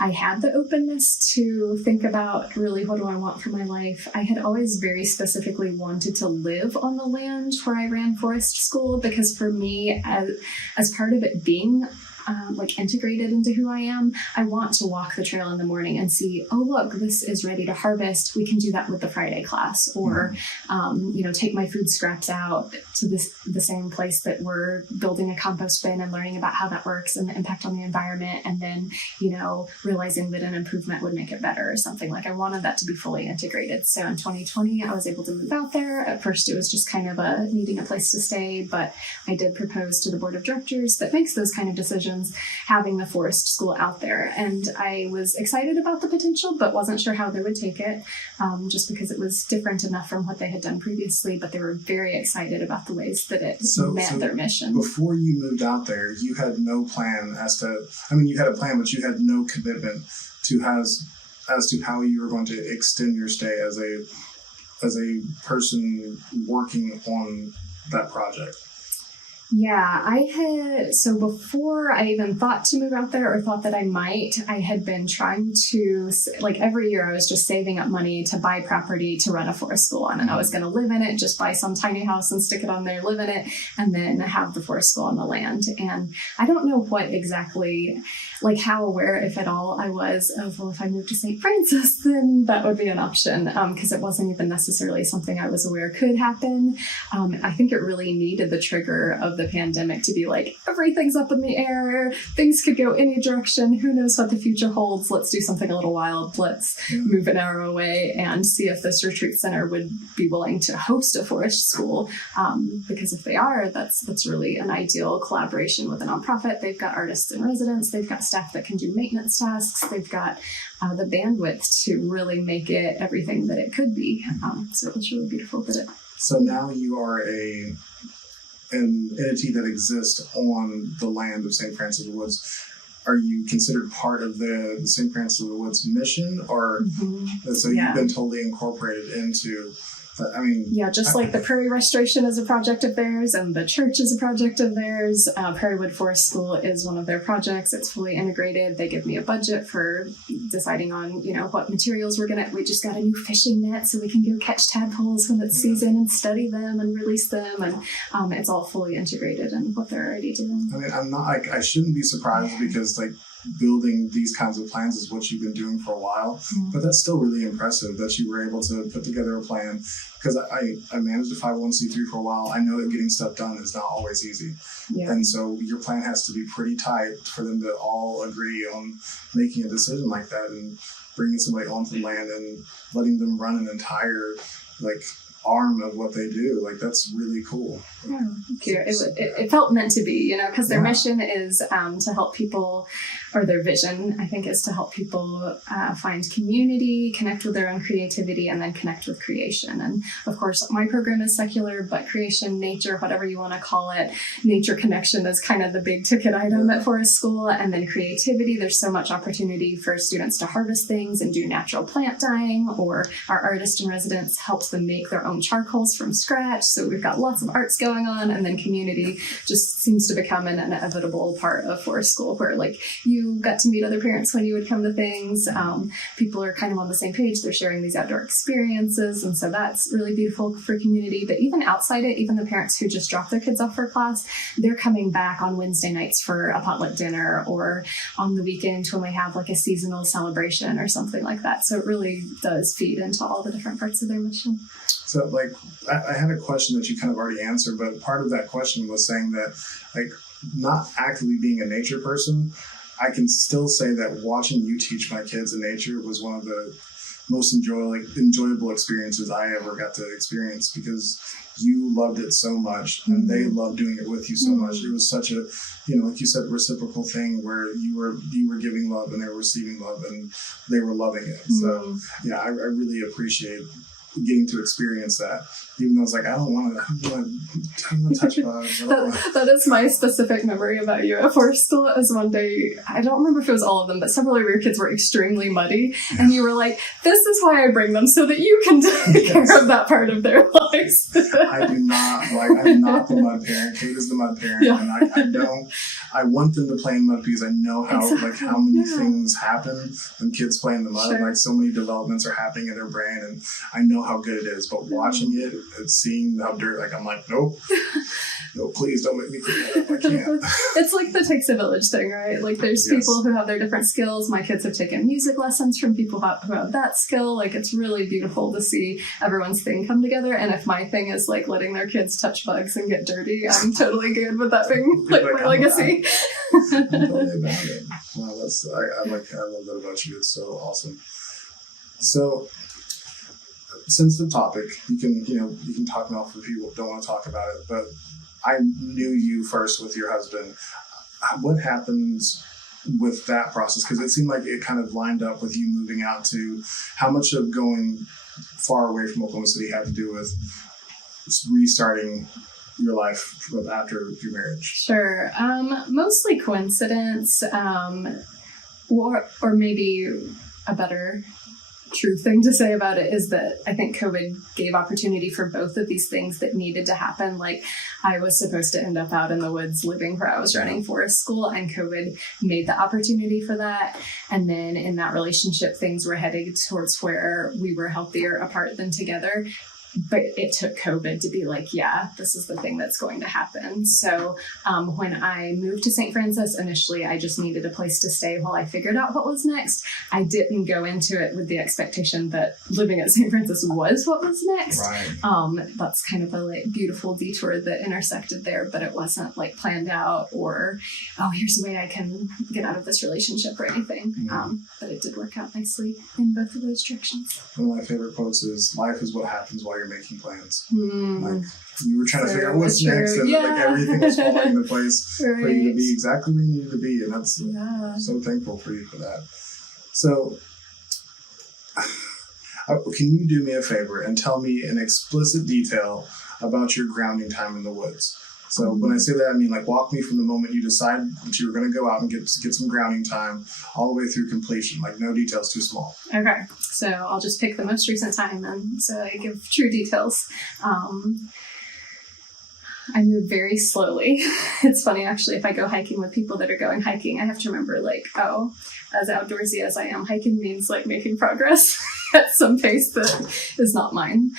I had the openness to think about really what do I want for my life. I had always very specifically wanted to live on the land where I ran forest school, because for me, as part of it being like integrated into who I am. I want to walk the trail in the morning and see, oh, look, this is ready to harvest. We can do that with the Friday class, or, take my food scraps out to the same place that we're building a compost bin and learning about how that works and the impact on the environment. And then, realizing that an improvement would make it better or something. Like, I wanted that to be fully integrated. So in 2020, I was able to move out there. At first, it was just kind of needing a place to stay, but I did propose to the board of directors that makes those kind of decisions, having the forest school out there. And I was excited about the potential, but wasn't sure how they would take it, just because it was different enough from what they had done previously, but they were very excited about the ways that it met their mission. Before you moved out there, you had no plan you had a plan, but you had no commitment as to how you were going to extend your stay as a person working on that project. Yeah, so before I even thought to move out there or thought that I might, I had been trying to, like, every year I was just saving up money to buy property to run a forest school on, and I was going to live in it, just buy some tiny house and stick it on there, live in it, and then have the forest school on the land. And I don't know what exactly, like, how aware, if at all, I was of, well, if I moved to St. Francis, then that would be an option, because it wasn't even necessarily something I was aware could happen. I think it really needed the trigger of the pandemic to be like, everything's up in the air, things could go any direction, who knows what the future holds, let's do something a little wild, let's move an hour away and see if this retreat center would be willing to host a forest school, because if they are, that's really an ideal collaboration with a nonprofit. They've got artists in residence, they've got staff that can do maintenance tasks, they've got the bandwidth to really make it everything that it could be. So it was really beautiful that it. So now you are an entity that exists on the land of St. Francis of the Woods. Are you considered part of the St. Francis of the Woods mission, or so you've been totally incorporated into? Just like the Prairie Restoration is a project of theirs, and the church is a project of theirs. Prairiewood Forest School is one of their projects. It's fully integrated. They give me a budget for deciding on, what materials we just got a new fishing net so we can go catch tadpoles when it's season and study them and release them. And it's all fully integrated in what they're already doing. I shouldn't be surprised, because building these kinds of plans is what you've been doing for a while, but that's still really impressive that you were able to put together a plan, because I managed a 501c3 for a while. I know that getting stuff done is not always easy. And so your plan has to be pretty tight for them to all agree on making a decision like that and bringing somebody onto the land and letting them run an entire arm of what they do. That's really cool. Yeah, thank you. It felt meant to be, because their mission is to help people, or their vision, I think, is to help people find community, connect with their own creativity, and then connect with creation. And of course, my program is secular, but creation, nature, whatever you want to call it, nature connection is kind of the big ticket item at Forest School. And then creativity, there's so much opportunity for students to harvest things and do natural plant dyeing, or our artist in residence helps them make their own charcoals from scratch. So we've got lots of arts going on, and then community just seems to become an inevitable part of Forest School, where you got to meet other parents when you would come to things. People are kind of on the same page. They're sharing these outdoor experiences, and so that's really beautiful for community. But even outside it, even the parents who just drop their kids off for class, they're coming back on Wednesday nights for a potluck dinner, or on the weekend when we have a seasonal celebration or something like that. So it really does feed into all the different parts of their mission. So, I had a question that you kind of already answered, but part of that question was saying that, not actively being a nature person, I can still say that watching you teach my kids in nature was one of the most enjoyable experiences I ever got to experience, because you loved it so much, and they loved doing it with you so much. It was such a, like you said, reciprocal thing where you were giving love and they were receiving love and they were loving it. So, I really appreciate getting to experience that, even though it's I don't want to touch bugs. That is my specific memory about you at Forest School. Is one day, I don't remember if it was all of them, but several of your kids were extremely muddy, and you were like, "This is why I bring them, so that you can take care of that part of their lives." I do not I'm not the mud parent. Kate is the mud parent, and I want them to play in mud because I know how how many things happen when kids play in the mud. Sure. So many developments are happening in their brain, and I know how good it is. But watching it and seeing how dirt, I'm like, nope. no, please don't make me clean that up. I can't. It's like the takes a village thing, right? Like there's people who have their different skills. My kids have taken music lessons from people who have that skill. Like it's really beautiful to see everyone's thing come together. And if my thing is like letting their kids touch bugs and get dirty, I'm totally good with that being like my legacy. I'm totally about it. Wow, I love that about you. It's so awesome. So, since the topic, you can talk now for people who don't want to talk about it, but I knew you first with your husband. What happens with that process? Because it seemed like it kind of lined up with you moving out to how much of going far away from Oklahoma City had to do with restarting your life after your marriage? Sure. Mostly coincidence, or maybe a better true thing to say about it is that I think COVID gave opportunity for both of these things that needed to happen. Like I was supposed to end up out in the woods living where I was running forest school, and COVID made the opportunity for that. And then in that relationship, things were headed towards where we were healthier apart than together. But it took COVID to be like, yeah, this is the thing that's going to happen. So when I moved to St. Francis, initially, I just needed a place to stay while I figured out what was next. I didn't go into it with the expectation that living at St. Francis was what was next. Right. That's kind of a like beautiful detour that intersected there, but it wasn't like planned out or, oh, here's a way I can get out of this relationship or anything. Mm-hmm. But it did work out nicely in both of those directions. One of my favorite quotes is, life is what happens while you're making plans. Mm. Like you were trying to figure out what's next, and like everything was falling into place for you to be exactly where you needed to be, and that's so thankful for you for that. So can you do me a favor and tell me in explicit detail about your grounding time in the woods? So when I say that, I mean like walk me from the moment you decide that you were going to go out and get some grounding time all the way through completion, like no details too small. Okay, so I'll just pick the most recent time, and so I give true details. I move very slowly. It's funny, actually, if I go hiking with people that are going hiking, I have to remember, like, oh, as outdoorsy as I am, hiking means, like, making progress at some pace that is not mine.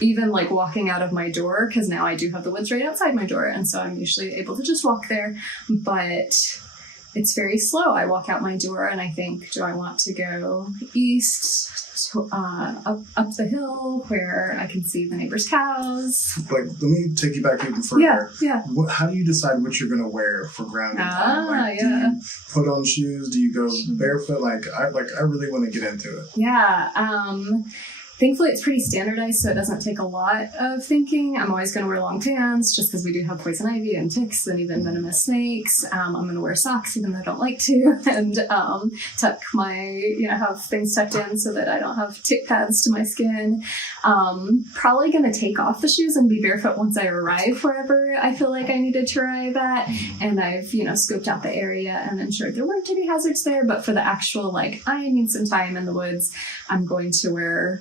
Even, like, walking out of my door, because now I do have the woods right outside my door, and so I'm usually able to just walk there, but it's very slow. I walk out my door and I think, do I want to go east, up the hill where I can see the neighbor's cows? Like, let me take you back even further. Yeah. How do you decide what you're going to wear for grounding time? Like, do you put on shoes? Do you go barefoot? I really want to get into it. Yeah. Thankfully, it's pretty standardized, so it doesn't take a lot of thinking. I'm always going to wear long pants just because we do have poison ivy and ticks and even venomous snakes. I'm going to wear socks even though I don't like to, and tuck my, have things tucked in so that I don't have tick pads to my skin. Probably going to take off the shoes and be barefoot once I arrive wherever I feel like I needed to arrive at. And I've, scoped out the area and ensured there weren't any hazards there. But for the actual, I need some time in the woods, I'm going to wear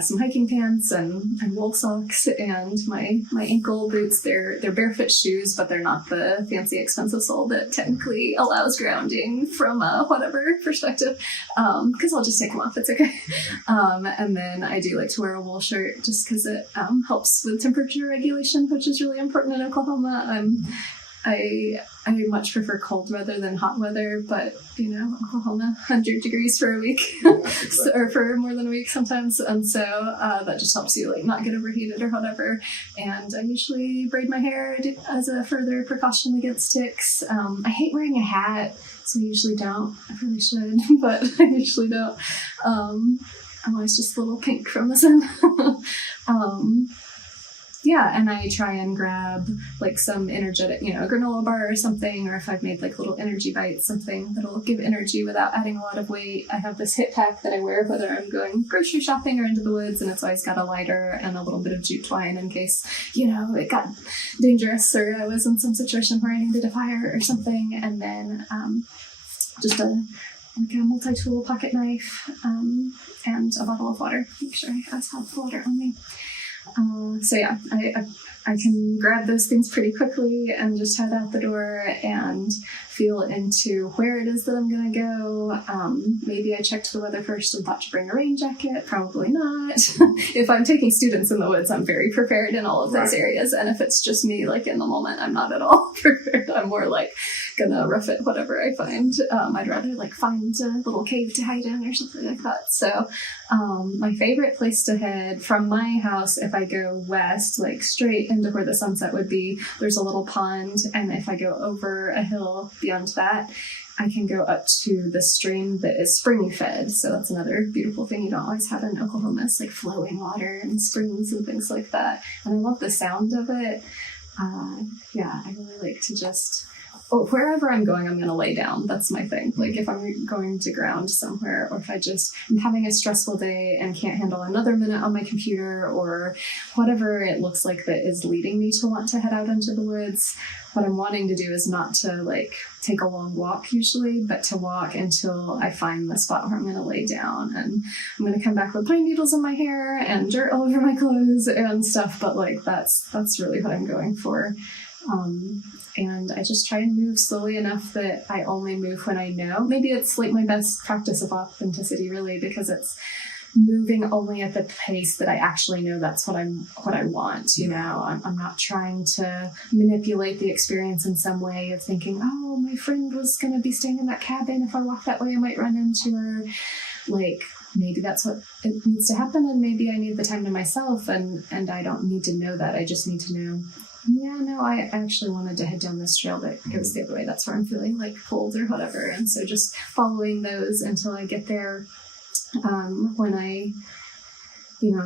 some hiking pants and wool socks and my ankle boots. They're barefoot shoes, but they're not the fancy expensive sole that technically allows grounding from whatever perspective, because I'll just take them off. It's okay. And then I do like to wear a wool shirt just because it helps with temperature regulation, which is really important in Oklahoma. I much prefer cold weather than hot weather, but Oklahoma, 100 degrees for a week, or for more than a week sometimes, and so that just helps you not get overheated or whatever. And I usually braid my hair as a further precaution against ticks. I hate wearing a hat, so I usually don't. I probably should, but I usually don't. I'm always just a little pink from the sun. And I try and grab some energetic, a granola bar or something, or if I've made little energy bites, something that'll give energy without adding a lot of weight. I have this hip pack that I wear whether I'm going grocery shopping or into the woods, and it's always got a lighter and a little bit of jute twine in case, it got dangerous or I was in some situation where I needed a fire or something. And then just a multi-tool pocket knife and a bottle of water. Make sure I always have water on me. I I can grab those things pretty quickly and just head out the door and feel into where it is that I'm going to go. Maybe I checked the weather first and thought to bring a rain jacket. Probably not. If I'm taking students in the woods, I'm very prepared in all of those areas. And if it's just me, like in the moment, I'm not at all prepared. I'm more like gonna rough it whatever I find. I'd rather like find a little cave to hide in or something like that. So my favorite place to head from my house, if I go west, like straight into where the sunset would be, there's a little pond. And if I go over a hill beyond that, I can go up to the stream that is spring fed. So that's another beautiful thing you don't always have in Oklahoma. It's like flowing water and springs and things like that. And I love the sound of it. I really like to just, wherever I'm going, I'm going to lay down. That's my thing. Like if I'm going to ground somewhere, or if I just am having a stressful day and can't handle another minute on my computer, or whatever it looks like that is leading me to want to head out into the woods, what I'm wanting to do is not to like take a long walk usually, but to walk until I find the spot where I'm going to lay down. And I'm going to come back with pine needles in my hair and dirt all over my clothes and stuff. But like that's really what I'm going for. And I just try and move slowly enough that I only move when I know. Maybe it's like my best practice of authenticity, really, because it's moving only at the pace that I actually know that's what I want. You know, I'm not trying to manipulate the experience in some way of thinking, oh, my friend was going to be staying in that cabin. If I walk that way, I might run into her. Like, maybe that's what it needs to happen, and maybe I need the time to myself, and I don't need to know that. I just need to know, yeah, no, I actually wanted to head down this trail that goes the other way. That's where I'm feeling like pulled or whatever. And so just following those until I get there. When I,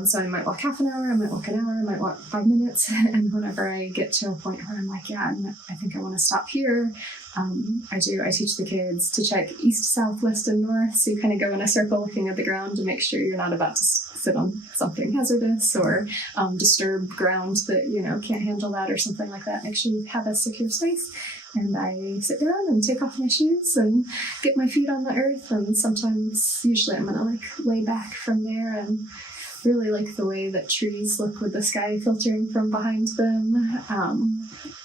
so I might walk half an hour, I might walk an hour, I might walk 5 minutes. And whenever I get to a point where I'm like, yeah, I think I want to stop here, I teach the kids to check east, south, west, and north. So you kind of go in a circle looking at the ground to make sure you're not about to sit on something hazardous or disturb ground that, can't handle that or something like that. Make sure you have a secure space. And I sit down and take off my shoes and get my feet on the earth. And usually I'm going to like lay back from there and really like the way that trees look with the sky filtering from behind them.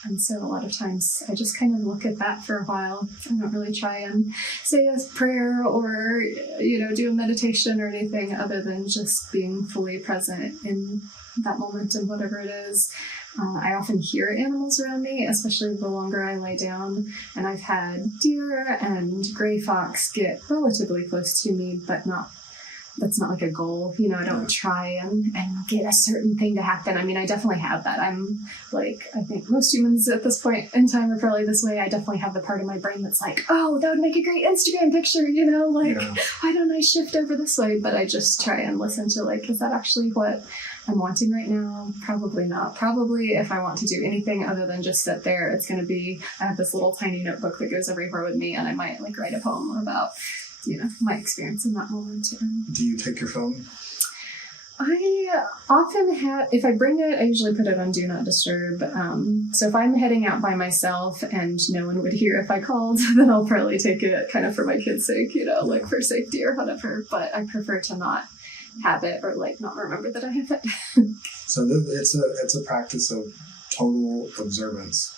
And so a lot of times I just kind of look at that for a while. I don't really try and say a prayer or, do a meditation or anything other than just being fully present in that moment and whatever it is. I often hear animals around me, especially the longer I lie down. And I've had deer and gray fox get relatively close to me, but that's not like a goal. I don't try and get a certain thing to happen. I mean, I definitely have that. I'm like, I think most humans at this point in time are probably this way. I definitely have the part of my brain that's like, oh, that would make a great Instagram picture, why don't I shift over this way? But I just try and listen to like, is that actually what I'm wanting right now? Probably not. Probably if I want to do anything other than just sit there, it's going to be, I have this little tiny notebook that goes everywhere with me, and I might like write a poem about my experience in that moment. Do you take your phone? I often have, if I bring it, I usually put it on Do Not Disturb. So if I'm heading out by myself and no one would hear if I called, then I'll probably take it kind of for my kids' sake, like for safety or whatever. But I prefer to not have it or like not remember that I have it. So it's a practice of total observance.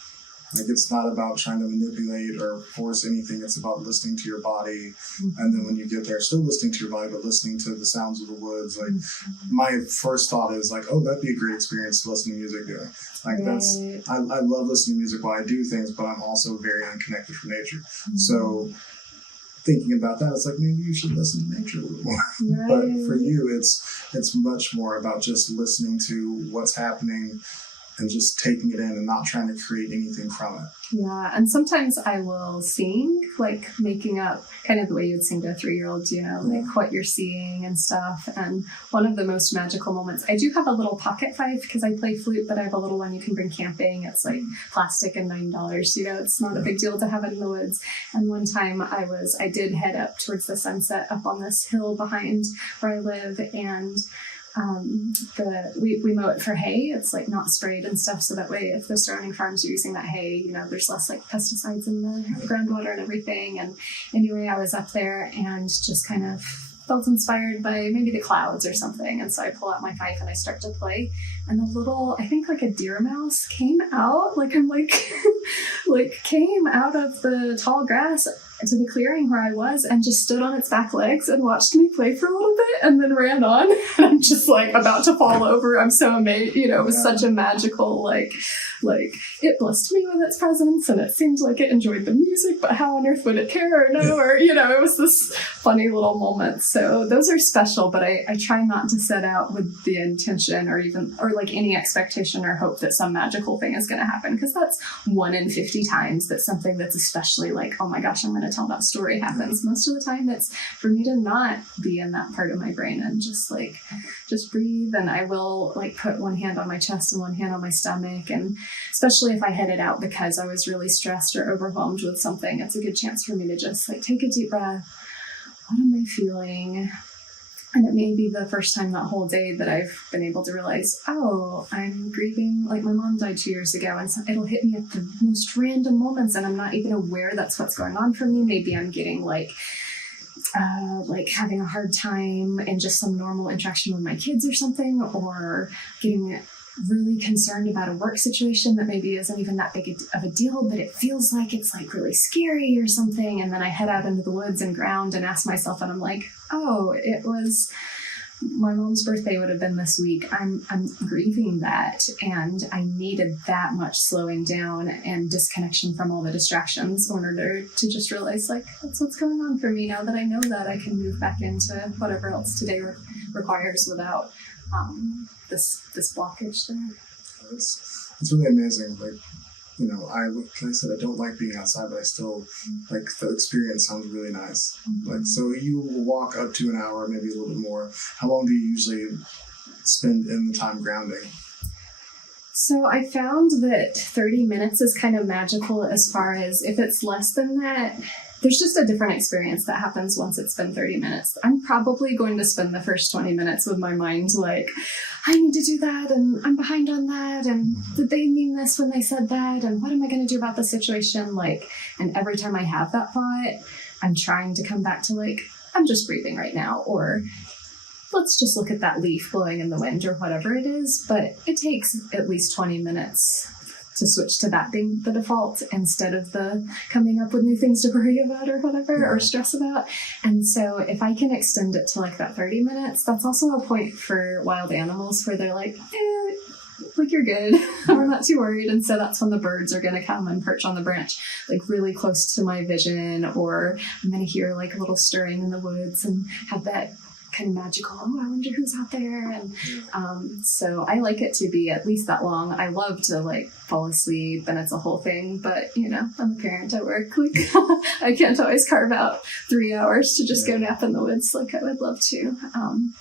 Like it's not about trying to manipulate or force anything. It's about listening to your body. Mm-hmm. And then when you get there, still listening to your body, but listening to the sounds of the woods. Like my first thought is like, oh, that'd be a great experience to listen to music doing. Like I love listening to music while I do things, but I'm also very unconnected from nature. Mm-hmm. So thinking about that, it's like, maybe you should listen to nature a little more. Right. But for you, it's much more about just listening to what's happening and just taking it in and not trying to create anything from it. Yeah, and sometimes I will sing, like making up kind of the way you would sing to a 3-year-old, like what you're seeing and stuff. And one of the most magical moments, I do have a little pocket fife because I play flute, but I have a little one you can bring camping. It's like plastic and $9, it's not a big deal to have it in the woods. And one time I did head up towards the sunset up on this hill behind where I live, and we mow it for hay. It's like not sprayed and stuff, so that way if the surrounding farms are using that hay, there's less like pesticides in the groundwater and everything. And anyway, I was up there and just kind of felt inspired by maybe the clouds or something. And so I pull out my fife and I start to play. And a little, I think like a deer mouse came out, came out of the tall grass to the clearing where I was and just stood on its back legs and watched me play for a little bit and then ran on. And I'm just like about to fall over. I'm so amazed. You know, it was such a magical, like it blessed me with its presence and it seemed like it enjoyed the music, but how on earth would it care or know? Or, you know, it was this funny little moment. So those are special, but I try not to set out with the intention or like any expectation or hope that some magical thing is going to happen, because that's 1 in 50 times that something that's especially like, oh my gosh, I'm going to tell that story happens. Most of the time it's for me to not be in that part of my brain and just breathe. And I will like put one hand on my chest and one hand on my stomach. And especially if I headed out because I was really stressed or overwhelmed with something, it's a good chance for me to just like take a deep breath. What am I feeling? And it may be the first time that whole day that I've been able to realize, oh, I'm grieving. Like my mom died 2 years ago, and so it'll hit me at the most random moments, and I'm not even aware that's what's going on for me. Maybe I'm getting like having a hard time in just some normal interaction with my kids or something, or getting really concerned about a work situation that maybe isn't even that big of a deal, but it feels like it's like really scary or something. And then I head out into the woods and ground and ask myself, and I'm like, oh, it was my mom's birthday would have been this week. I'm grieving that. And I needed that much slowing down and disconnection from all the distractions in order to just realize like, that's what's going on for me. Now that I know that, I can move back into whatever else today requires without this blockage there. It's really amazing. Like, you know, like I said, I don't like being outside, but I still like the experience sounds really nice. Mm-hmm. Like, so you walk up to an hour, maybe a little bit more. How long do you usually spend in the time grounding? So I found that 30 minutes is kind of magical as far as if it's less than that, there's just a different experience that happens once it's been 30 minutes. I'm probably going to spend the first 20 minutes with my mind like, I need to do that, and I'm behind on that, and did they mean this when they said that, and what am I going to do about the situation? Like, and every time I have that thought, I'm trying to come back to like, I'm just breathing right now, or let's just look at that leaf blowing in the wind or whatever it is. But it takes at least 20 minutes to switch to that being the default instead of the coming up with new things to worry about or whatever, or stress about. And so if I can extend it to like that 30 minutes, that's also a point for wild animals where they're like, like you're good. We're not too worried. And so that's when the birds are going to come and perch on the branch, like really close to my vision, or I'm going to hear like a little stirring in the woods and have that kind of magical, oh, I wonder who's out there. And so I like it to be at least that long. I love to like fall asleep and it's a whole thing, but you know, I'm a parent at work. Like I can't always carve out 3 hours to just go nap in the woods like I would love to.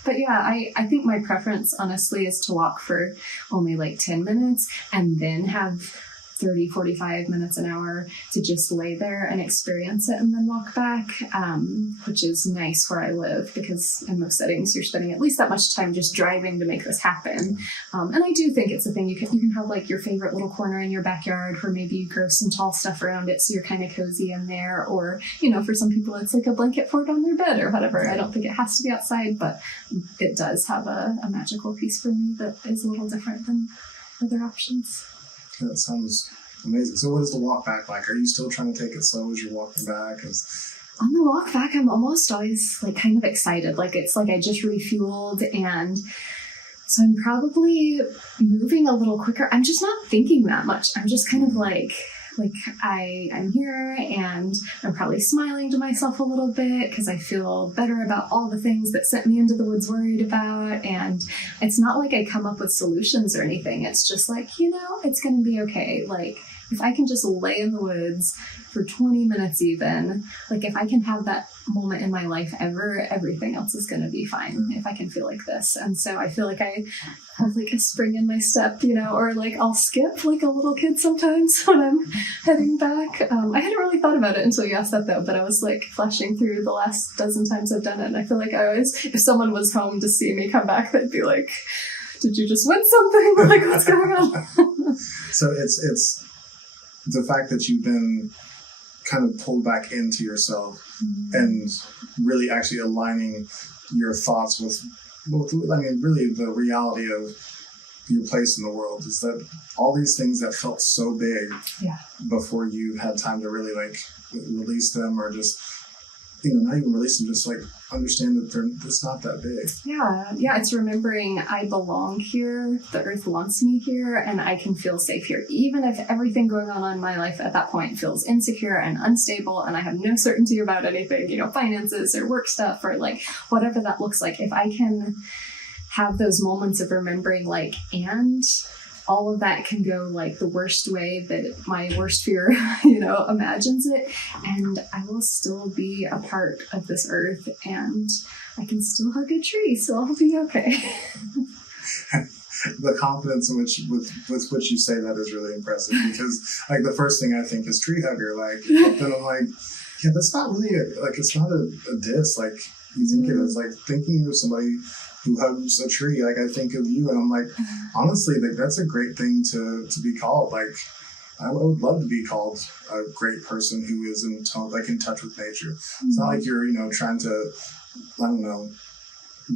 But yeah, I think my preference honestly is to walk for only like 10 minutes and then have 30, 45 minutes, an hour to just lay there and experience it and then walk back, which is nice where I live, because in most settings you're spending at least that much time just driving to make this happen. And I do think it's a thing you can have like your favorite little corner in your backyard where maybe you grow some tall stuff around it so you're kind of cozy in there, or you know, for some people it's like a blanket fort on their bed or whatever. I don't think it has to be outside, but it does have a magical piece for me that is a little different than other options. That sounds amazing. So what is the walk back like? Are you still trying to take it slow as you're walking back? On the walk back, I'm almost always like kind of excited. Like it's like I just refueled, and so I'm probably moving a little quicker. I'm just not thinking that much. I'm just kind of like I'm here, and I'm probably smiling to myself a little bit because I feel better about all the things that sent me into the woods worried about. And it's not like I come up with solutions or anything. It's just like, you know, it's going to be okay. Like if I can just lay in the woods for 20 minutes even, like if I can have that moment in my life ever, everything else is going to be fine if I can feel like this. And so I feel like I have like a spring in my step, you know, or like I'll skip like a little kid sometimes when I'm heading back. I hadn't really thought about it until you asked that though, but I was like flashing through the last dozen times I've done it. And I feel like I always, if someone was home to see me come back, they'd be like, did you just win something? Like what's going on? So it's the fact that you've been kind of pulled back into yourself and really actually aligning your thoughts with, really the reality of your place in the world, is that all these things that felt so big before you had time to really like release them, or just, not even release them, just like understand that it's not that big. Yeah, it's remembering I belong here, the earth wants me here, and I can feel safe here. Even if everything going on in my life at that point feels insecure and unstable, and I have no certainty about anything, finances or work stuff or like whatever that looks like, if I can have those moments of remembering like, and all of that can go like the worst way that my worst fear, imagines it, and I will still be a part of this earth, and I can still hug a tree, so I'll be okay. The confidence in with which you say that is really impressive, because like the first thing I think is tree hugger, like, then I'm like, yeah, that's not really it's not a diss, like you think it is, like thinking of somebody who hugs a tree, like I think of you, and I'm like, honestly, like that's a great thing to be called. Like I would love to be called a great person who is in touch with nature. It's not like you're trying to, I don't know,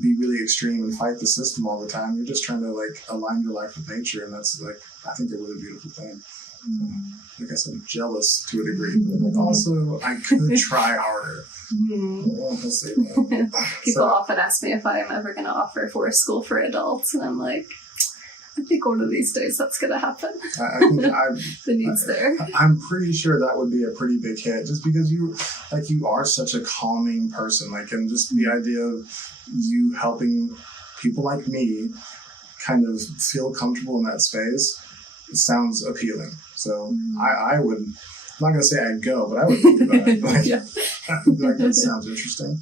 be really extreme and fight the system all the time. You're just trying to like align your life with nature, and that's like, I think, a really beautiful thing. I guess I'm jealous to a degree, but also I could try harder. I'll say that. People often ask me if I'm ever going to offer forest school for adults, and I'm like, I think one of these days that's going to happen. I think the need's there. I'm pretty sure that would be a pretty big hit, just because you are such a calming person, like, and just the idea of you helping people like me kind of feel comfortable in that space, it sounds appealing. So I would, I'm not going to say I'd go, but I would think about it. Like, like, that sounds interesting.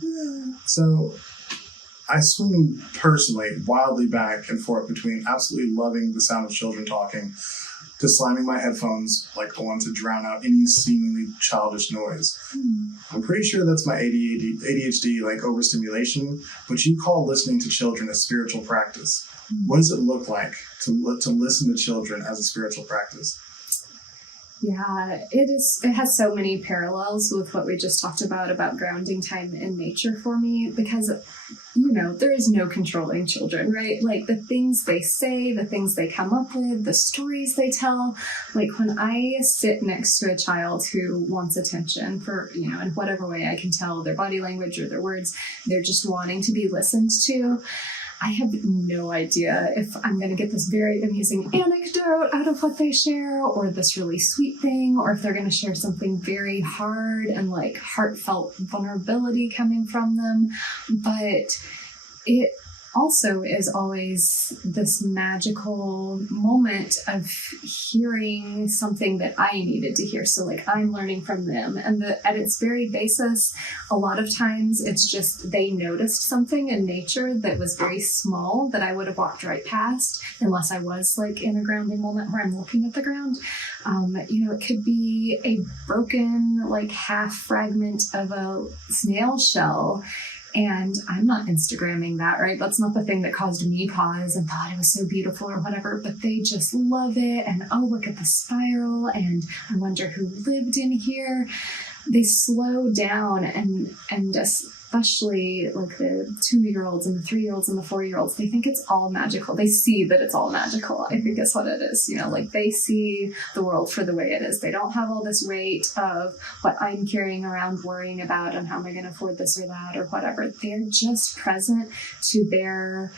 So I swing personally wildly back and forth between absolutely loving the sound of children talking to slamming my headphones like on to drown out any seemingly childish noise. I'm pretty sure that's my ADHD like overstimulation, but you call listening to children a spiritual practice. What does it look like to listen to children as a spiritual practice? Yeah, it has so many parallels with what we just talked about grounding time in nature for me, because, there is no controlling children, right? Like the things they say, the things they come up with, the stories they tell. Like when I sit next to a child who wants attention for, in whatever way I can tell, their body language or their words, they're just wanting to be listened to. I have no idea if I'm going to get this very amusing anecdote out of what they share, or this really sweet thing, or if they're going to share something very hard and like heartfelt vulnerability coming from them. But it also is always this magical moment of hearing something that I needed to hear. So like I'm learning from them, and at its very basis, a lot of times it's just they noticed something in nature that was very small that I would have walked right past unless I was like in a grounding moment where I'm looking at the ground. It could be a broken like half fragment of a snail shell, and I'm not Instagramming that, right? That's not the thing that caused me pause and thought it was so beautiful or whatever, but they just love it. And oh, look at the spiral. And I wonder who lived in here. They slow down, and especially like the 2-year-olds and the 3-year-olds and the 4-year-olds, they think it's all magical. They see that it's all magical. I think that's what it is. Like they see the world for the way it is. They don't have all this weight of what I'm carrying around worrying about and how am I going to afford this or that or whatever. They're just present to their,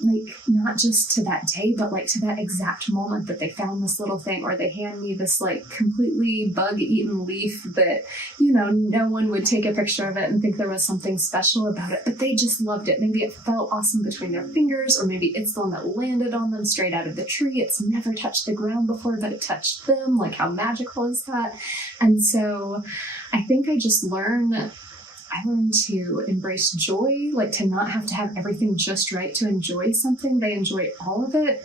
like, not just to that day, but like to that exact moment that they found this little thing, or they hand me this like completely bug-eaten leaf that, no one would take a picture of it and think there was something special about it, but they just loved it. Maybe it felt awesome between their fingers, or maybe it's the one that landed on them straight out of the tree. It's never touched the ground before, but it touched them. Like, how magical is that? And so I think I learned to embrace joy, like to not have to have everything just right to enjoy something. They enjoy all of it.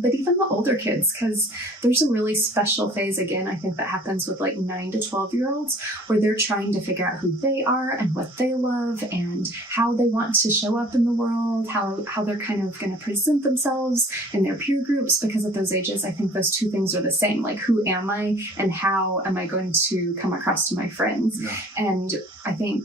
But even the older kids, because there's a really special phase, again, I think that happens with like 9 to 12-year-olds, where they're trying to figure out who they are and what they love and how they want to show up in the world, how they're kind of going to present themselves in their peer groups. Because at those ages, I think those two things are the same. Like, who am I and how am I going to come across to my friends? Yeah. And I think,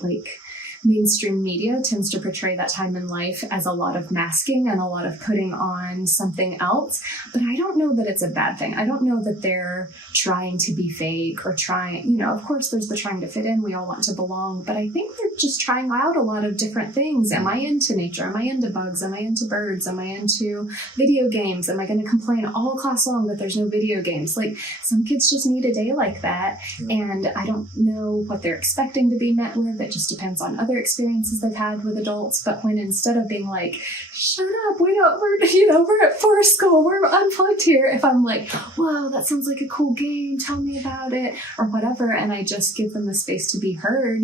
like, mainstream media tends to portray that time in life as a lot of masking and a lot of putting on something else. But I don't know that it's a bad thing. I don't know that they're trying to be fake or trying, of course there's the trying to fit in. We all want to belong, but I think they're just trying out a lot of different things. Am I into nature? Am I into bugs? Am I into birds? Am I into video games? Am I going to complain all class long that there's no video games? Like, some kids just need a day like that. And I don't know what they're expecting to be met with. It just depends on other experiences they've had with adults. But when instead of being like, shut up, we're at Forest School, we're unplugged here, if I'm like, wow, that sounds like a cool game, tell me about it, or whatever, and I just give them the space to be heard,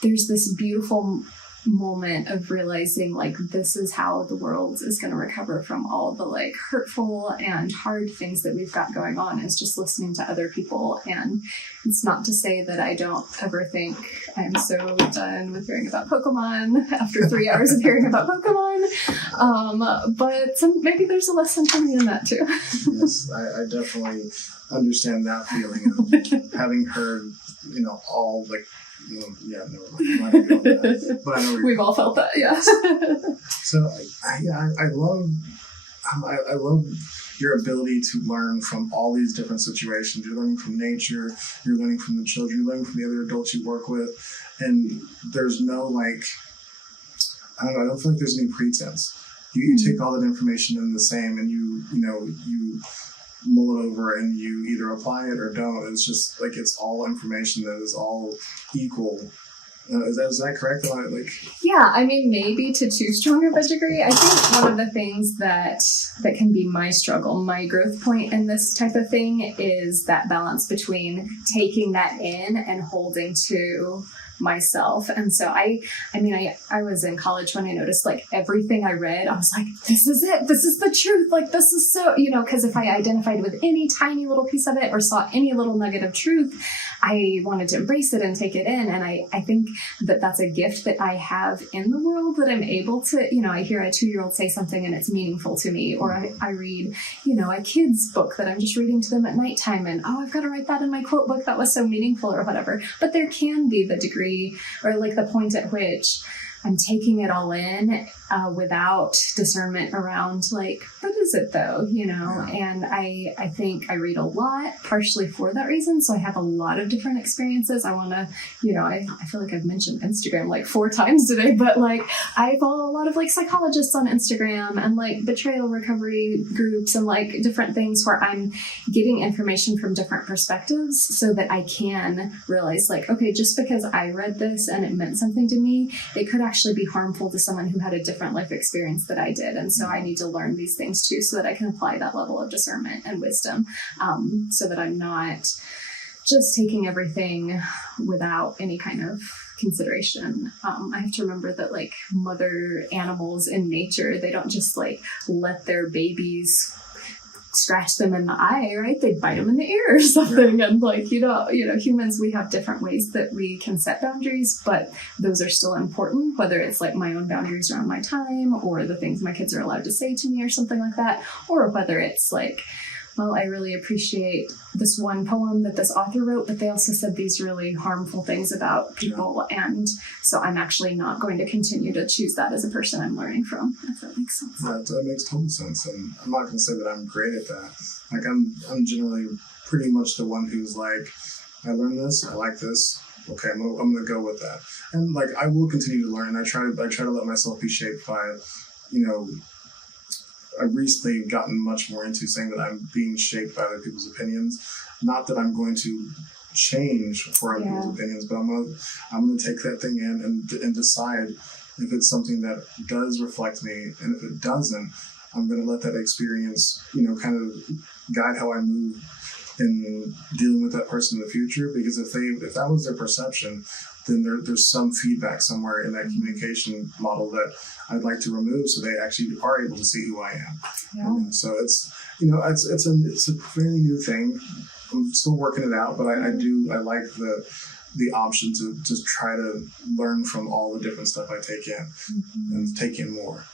there's this beautiful moment of realizing, like, this is how the world is going to recover from all the like hurtful and hard things that we've got going on, is just listening to other people. And it's not to say that I don't ever think I'm so done with hearing about Pokemon after 3 hours of hearing about Pokemon, but maybe there's a lesson for me in that too. Yes, I definitely understand that feeling of having heard, all like, never mind. I'm not gonna go with that. But I know we've all felt that, yeah. So I love your ability to learn from all these different situations. You're learning from nature, you're learning from the children, you're learning from the other adults you work with, and there's no I don't feel like there's any pretense. You take all that information in the same, and you mull it over and you either apply it or don't. It's just like, it's all information that is all equal. Is that correct? Yeah, I mean, maybe to too strong of a degree. I think one of the things that can be my struggle, my growth point in this type of thing, is that balance between taking that in and holding to myself. And so I was in college when I noticed, like, everything I read, I was like, this is it, this is the truth, like, this is so, because if I identified with any tiny little piece of it or saw any little nugget of truth, I wanted to embrace it and take it in. And I think that that's a gift that I have in the world, that I'm able to, I hear a 2-year-old say something and it's meaningful to me, or I read, a kid's book that I'm just reading to them at nighttime, and I've got to write that in my quote book, that was so meaningful, or whatever. But there can be the degree, or like the point at which I'm taking it all in without discernment around, like, what is it though, And I think I read a lot, partially for that reason. So I have a lot of different experiences. I want to, I feel like I've mentioned Instagram like 4 times today, but like, I follow a lot of like psychologists on Instagram and like betrayal recovery groups and like different things where I'm getting information from different perspectives so that I can realize, like, okay, just because I read this and it meant something to me, it could actually be harmful to someone who had a different life experience that I did. And so I need to learn these things too, so that I can apply that level of discernment and wisdom, so that I'm not just taking everything without any kind of consideration. I have to remember that, like, mother animals in nature, they don't just like let their babies scratch them in the eye, right? They bite them in the ear or something. And like, humans, we have different ways that we can set boundaries, but those are still important, whether it's like my own boundaries around my time, or the things my kids are allowed to say to me or something like that, or whether it's like, well, I really appreciate this one poem that this author wrote, but they also said these really harmful things about people. And so I'm actually not going to continue to choose that as a person I'm learning from, if that makes sense. That makes total sense. And I'm not going to say that I'm great at that. Like, I'm generally pretty much the one who's like, I learned this, I like this, okay, I'm going to go with that. And like, I will continue to learn. I try to let myself be shaped by, I've recently gotten much more into saying that I'm being shaped by other people's opinions. Not that I'm going to change for other people's opinions, but I'm going to take that thing in and decide if it's something that does reflect me, and if it doesn't, I'm going to let that experience, kind of guide how I move in dealing with that person in the future. Because if that was their perception, then there's some feedback somewhere in that communication model that I'd like to remove, so they actually are able to see who I am. Yeah. And so it's a fairly new thing. I'm still working it out, but I like the option to just try to learn from all the different stuff I take in and take in more.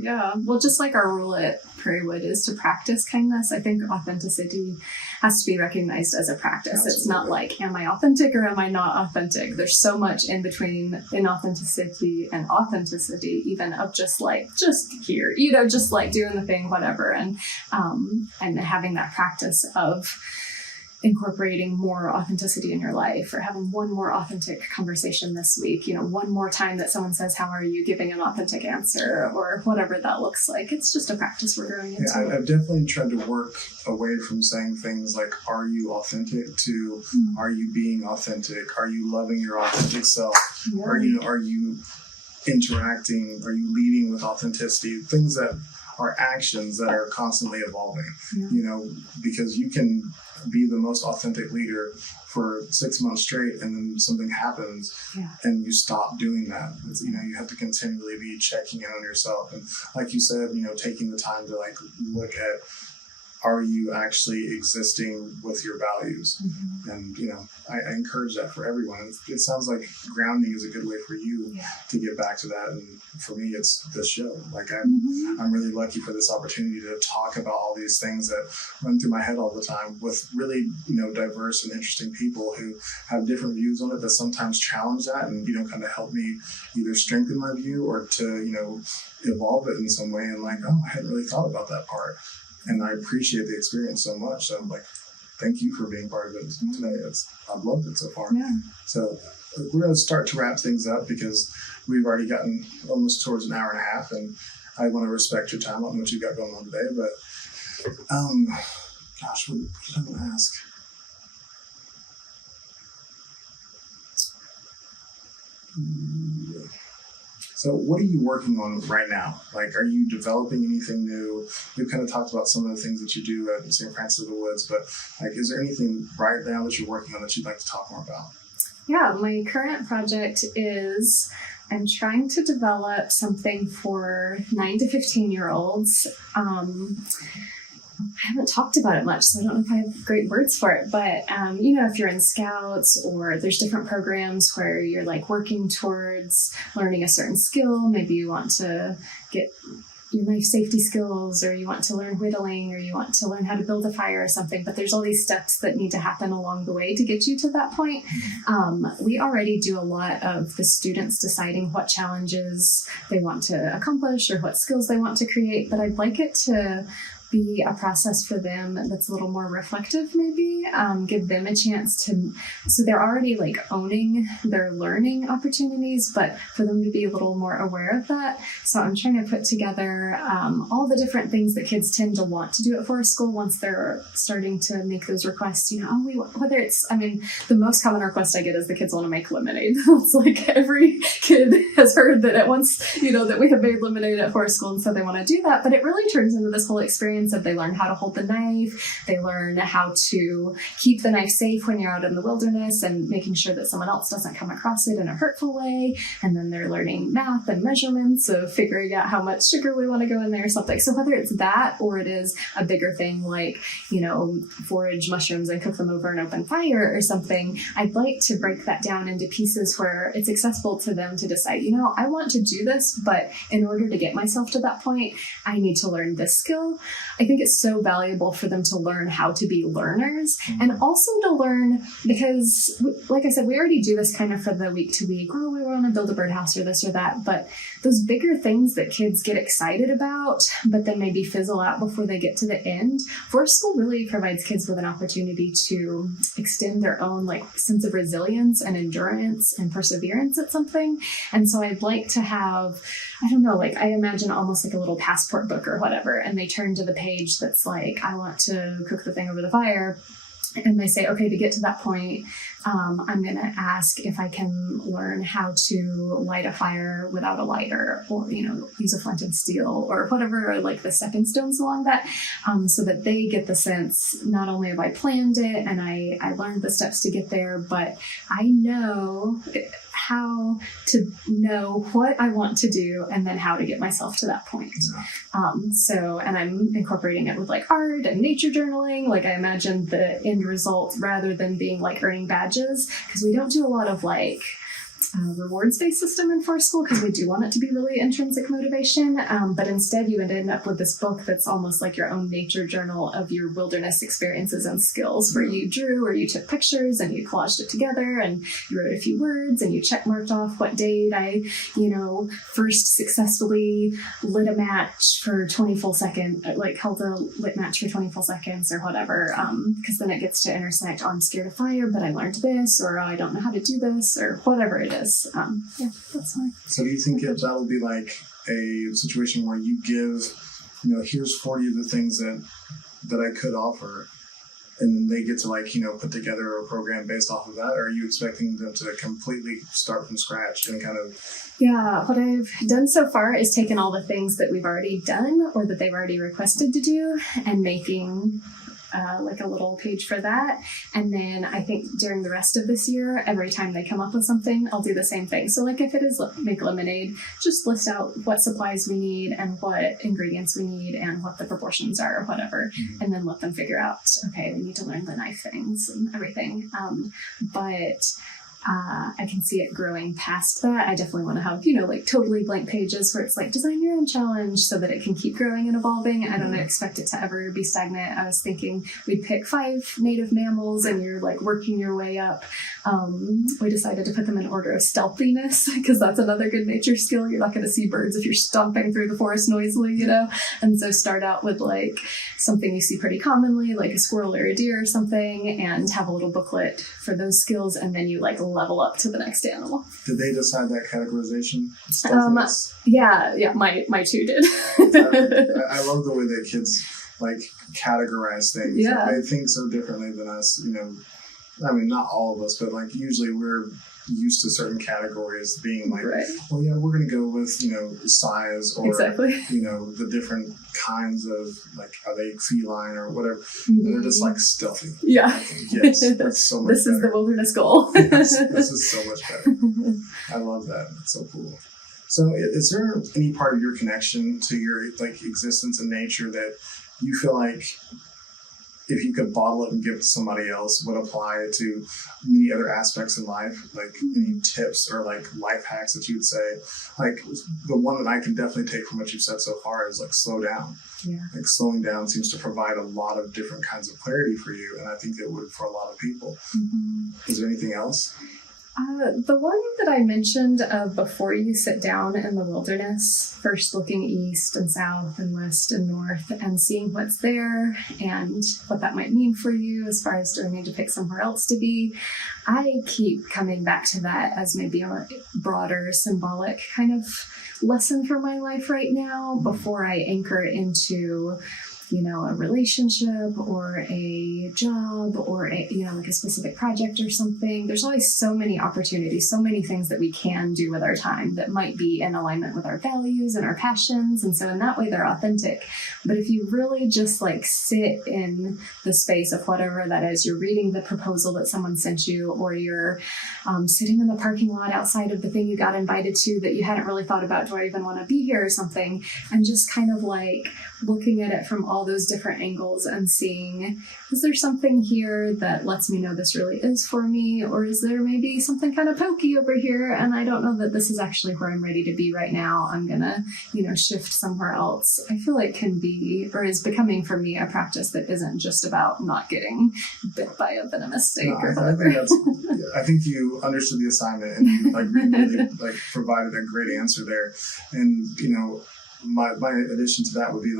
Yeah. Well, just like our rule at Prairiewood is to practice kindness, I think authenticity has to be recognized as a practice. Absolutely. It's not like, am I authentic or am I not authentic? There's so much in between inauthenticity and authenticity, even of just here, just like doing the thing, whatever. And having that practice of incorporating more authenticity in your life, or having one more authentic conversation this week, one more time that someone says, how are you, giving an authentic answer, or whatever that looks like. It's just a practice we're growing into. Yeah, I've definitely tried to work away from saying things like, are you authentic, to are you being authentic? Are you loving your authentic self? Yeah. Are you interacting? Are you leading with authenticity? Things that are actions that are constantly evolving, because you can be the most authentic leader for 6 months straight, and then something happens and you stop doing that. You have to continually be checking in on yourself. And like you said, taking the time to look at, are you actually existing with your values? And, I encourage that for everyone. It sounds like grounding is a good way for you to get back to that. And for me, it's this show. I'm really lucky for this opportunity to talk about all these things that run through my head all the time with really, diverse and interesting people who have different views on it that sometimes challenge that and, kind of help me either strengthen my view or to, evolve it in some way. And I hadn't really thought about that part. And I appreciate the experience so much. So I'm thank you for being part of it today. I've loved it so far. Yeah. So we're going to start to wrap things up because we've already gotten almost towards an hour and a half, and I want to respect your time on what you've got going on today. But, gosh, what did I want to ask? So what are you working on right now? Are you developing anything new? We've kind of talked about some of the things that you do at St. Francis of the Woods, but is there anything right now that you're working on that you'd like to talk more about? Yeah, my current project is I'm trying to develop something for 9 to 15-year-olds. I haven't talked about it much, so I don't know if I have great words for it, but, if you're in Scouts or there's different programs where you're working towards learning a certain skill, maybe you want to get your life safety skills, or you want to learn whittling, or you want to learn how to build a fire or something, but there's all these steps that need to happen along the way to get you to that point. We already do a lot of the students deciding what challenges they want to accomplish or what skills they want to create, but I'd like it to be a process for them that's a little more reflective, maybe give them a chance so they're already owning their learning opportunities, but for them to be a little more aware of that. So I'm trying to put together all the different things that kids tend to want to do at Forest School once they're starting to make those requests. Whether it's, the most common request I get is the kids want to make lemonade. It's every kid has heard that at once, that we have made lemonade at Forest School, and so they want to do that. But it really turns into this whole experience of they learn how to hold the knife, they learn how to keep the knife safe when you're out in the wilderness and making sure that someone else doesn't come across it in a hurtful way. And then they're learning math and measurements of figuring out how much sugar we want to go in there or something. So whether it's that or it is a bigger thing forage mushrooms and cook them over an open fire or something, I'd like to break that down into pieces where it's accessible to them to decide, I want to do this, but in order to get myself to that point, I need to learn this skill. I think it's so valuable for them to learn how to be learners, and also to learn, because like I said, we already do this kind of for the week to week. Oh, we want to build a birdhouse or this or that. But those bigger things that kids get excited about, but then maybe fizzle out before they get to the end, Forest School really provides kids with an opportunity to extend their own sense of resilience and endurance and perseverance at something. And so I'd like to have, I imagine almost a little passport book or whatever, and they turn to the page that's I want to cook the thing over the fire. And they say, okay, to get to that point, I'm going to ask if I can learn how to light a fire without a lighter, or, use a flint and steel, or whatever, or like the stepping stones along that, so that they get the sense, not only have I planned it and I learned the steps to get there, but I know how to know what I want to do and then how to get myself to that point. And I'm incorporating it with like art and nature journaling. Like, I imagine the end result, rather than being like earning badges, because we don't do a lot of like rewards-based system in forest school, because we do want it to be really intrinsic motivation, but instead you would end up with this book that's almost like your own nature journal of your wilderness experiences and skills, where you drew or you took pictures and you collaged it together and you wrote a few words and you check marked off what date I first successfully lit a match for 20 full seconds, like held a lit match for 20 full seconds or whatever, because then it gets to intersect, I'm scared of fire but I learned this, or I don't know how to do this, or whatever it is. That's fine. So do you think that'll be like a situation where you give, here's 40 of the things that I could offer, and then they get to put together a program based off of that? Or are you expecting them to completely start from scratch and kind of? Yeah, what I've done so far is taken all the things that we've already done or that they've already requested to do and making like a little page for that. And then I think during the rest of this year, every time they come up with something, I'll do the same thing. So like if it is make lemonade, just list out what supplies we need and what ingredients we need and what the proportions are or whatever, and then let them figure out, okay, we need to learn the knife things and everything. But I can see it growing past that. I definitely want to have, like totally blank pages where it's like design your own challenge so that it can keep growing and evolving. I don't expect it to ever be stagnant. I was thinking we'd pick 5 native mammals and you're like working your way up. We decided to put them in order of stealthiness because that's another good nature skill. You're not going to see birds if you're stomping through the forest noisily, And so start out with like something you see pretty commonly, like a squirrel or a deer or something, and have a little booklet for those skills. And then you like level up to the next animal. Did they decide that categorization? Yeah, my 2 did. I love the way that kids like categorize things. Yeah. They think so differently than us, I mean, not all of us, but like usually we're used to certain categories being like, right. Well, yeah, we're going to go with, size or, exactly. The different kinds of like, are they feline or whatever. Mm-hmm. And they're just like stealthy. Yeah. Like, yes, that's so much This better. is the wilderness goal. Yes, this is so much better. I love that. That's so cool. So is there any part of your connection to your like existence in nature that you feel like if you could bottle it and give it to somebody else would apply to many other aspects in life? Like any tips or like life hacks that you would say? Like the one that I can definitely take from what you've said so far is like slow down. Yeah. Like slowing down seems to provide a lot of different kinds of clarity for you, and I think it would for a lot of people. Mm-hmm. Is there anything else? The one that I mentioned before you sit down in the wilderness, first looking east and south and west and north and seeing what's there and what that might mean for you as far as do I need to pick somewhere else to be. I keep coming back to that as maybe a broader symbolic kind of lesson for my life right now before I anchor into a relationship or a job or like a specific project or something. There's always so many opportunities, so many things that we can do with our time that might be in alignment with our values and our passions. And so in that way, they're authentic. But if you really just like sit in the space of whatever that is, you're reading the proposal that someone sent you, or you're sitting in the parking lot outside of the thing you got invited to that you hadn't really thought about, do I even want to be here or something? And just kind of like looking at it from all those different angles and seeing, is there something here that lets me know this really is for me? Or is there maybe something kind of pokey over here and I don't know that this is actually where I'm ready to be right now. I'm gonna, shift somewhere else. I feel like can be, or is becoming for me, a practice that isn't just about not getting bit by a venomous snake or whatever. I think you understood the assignment and you really provided a great answer there. And, my addition to that would be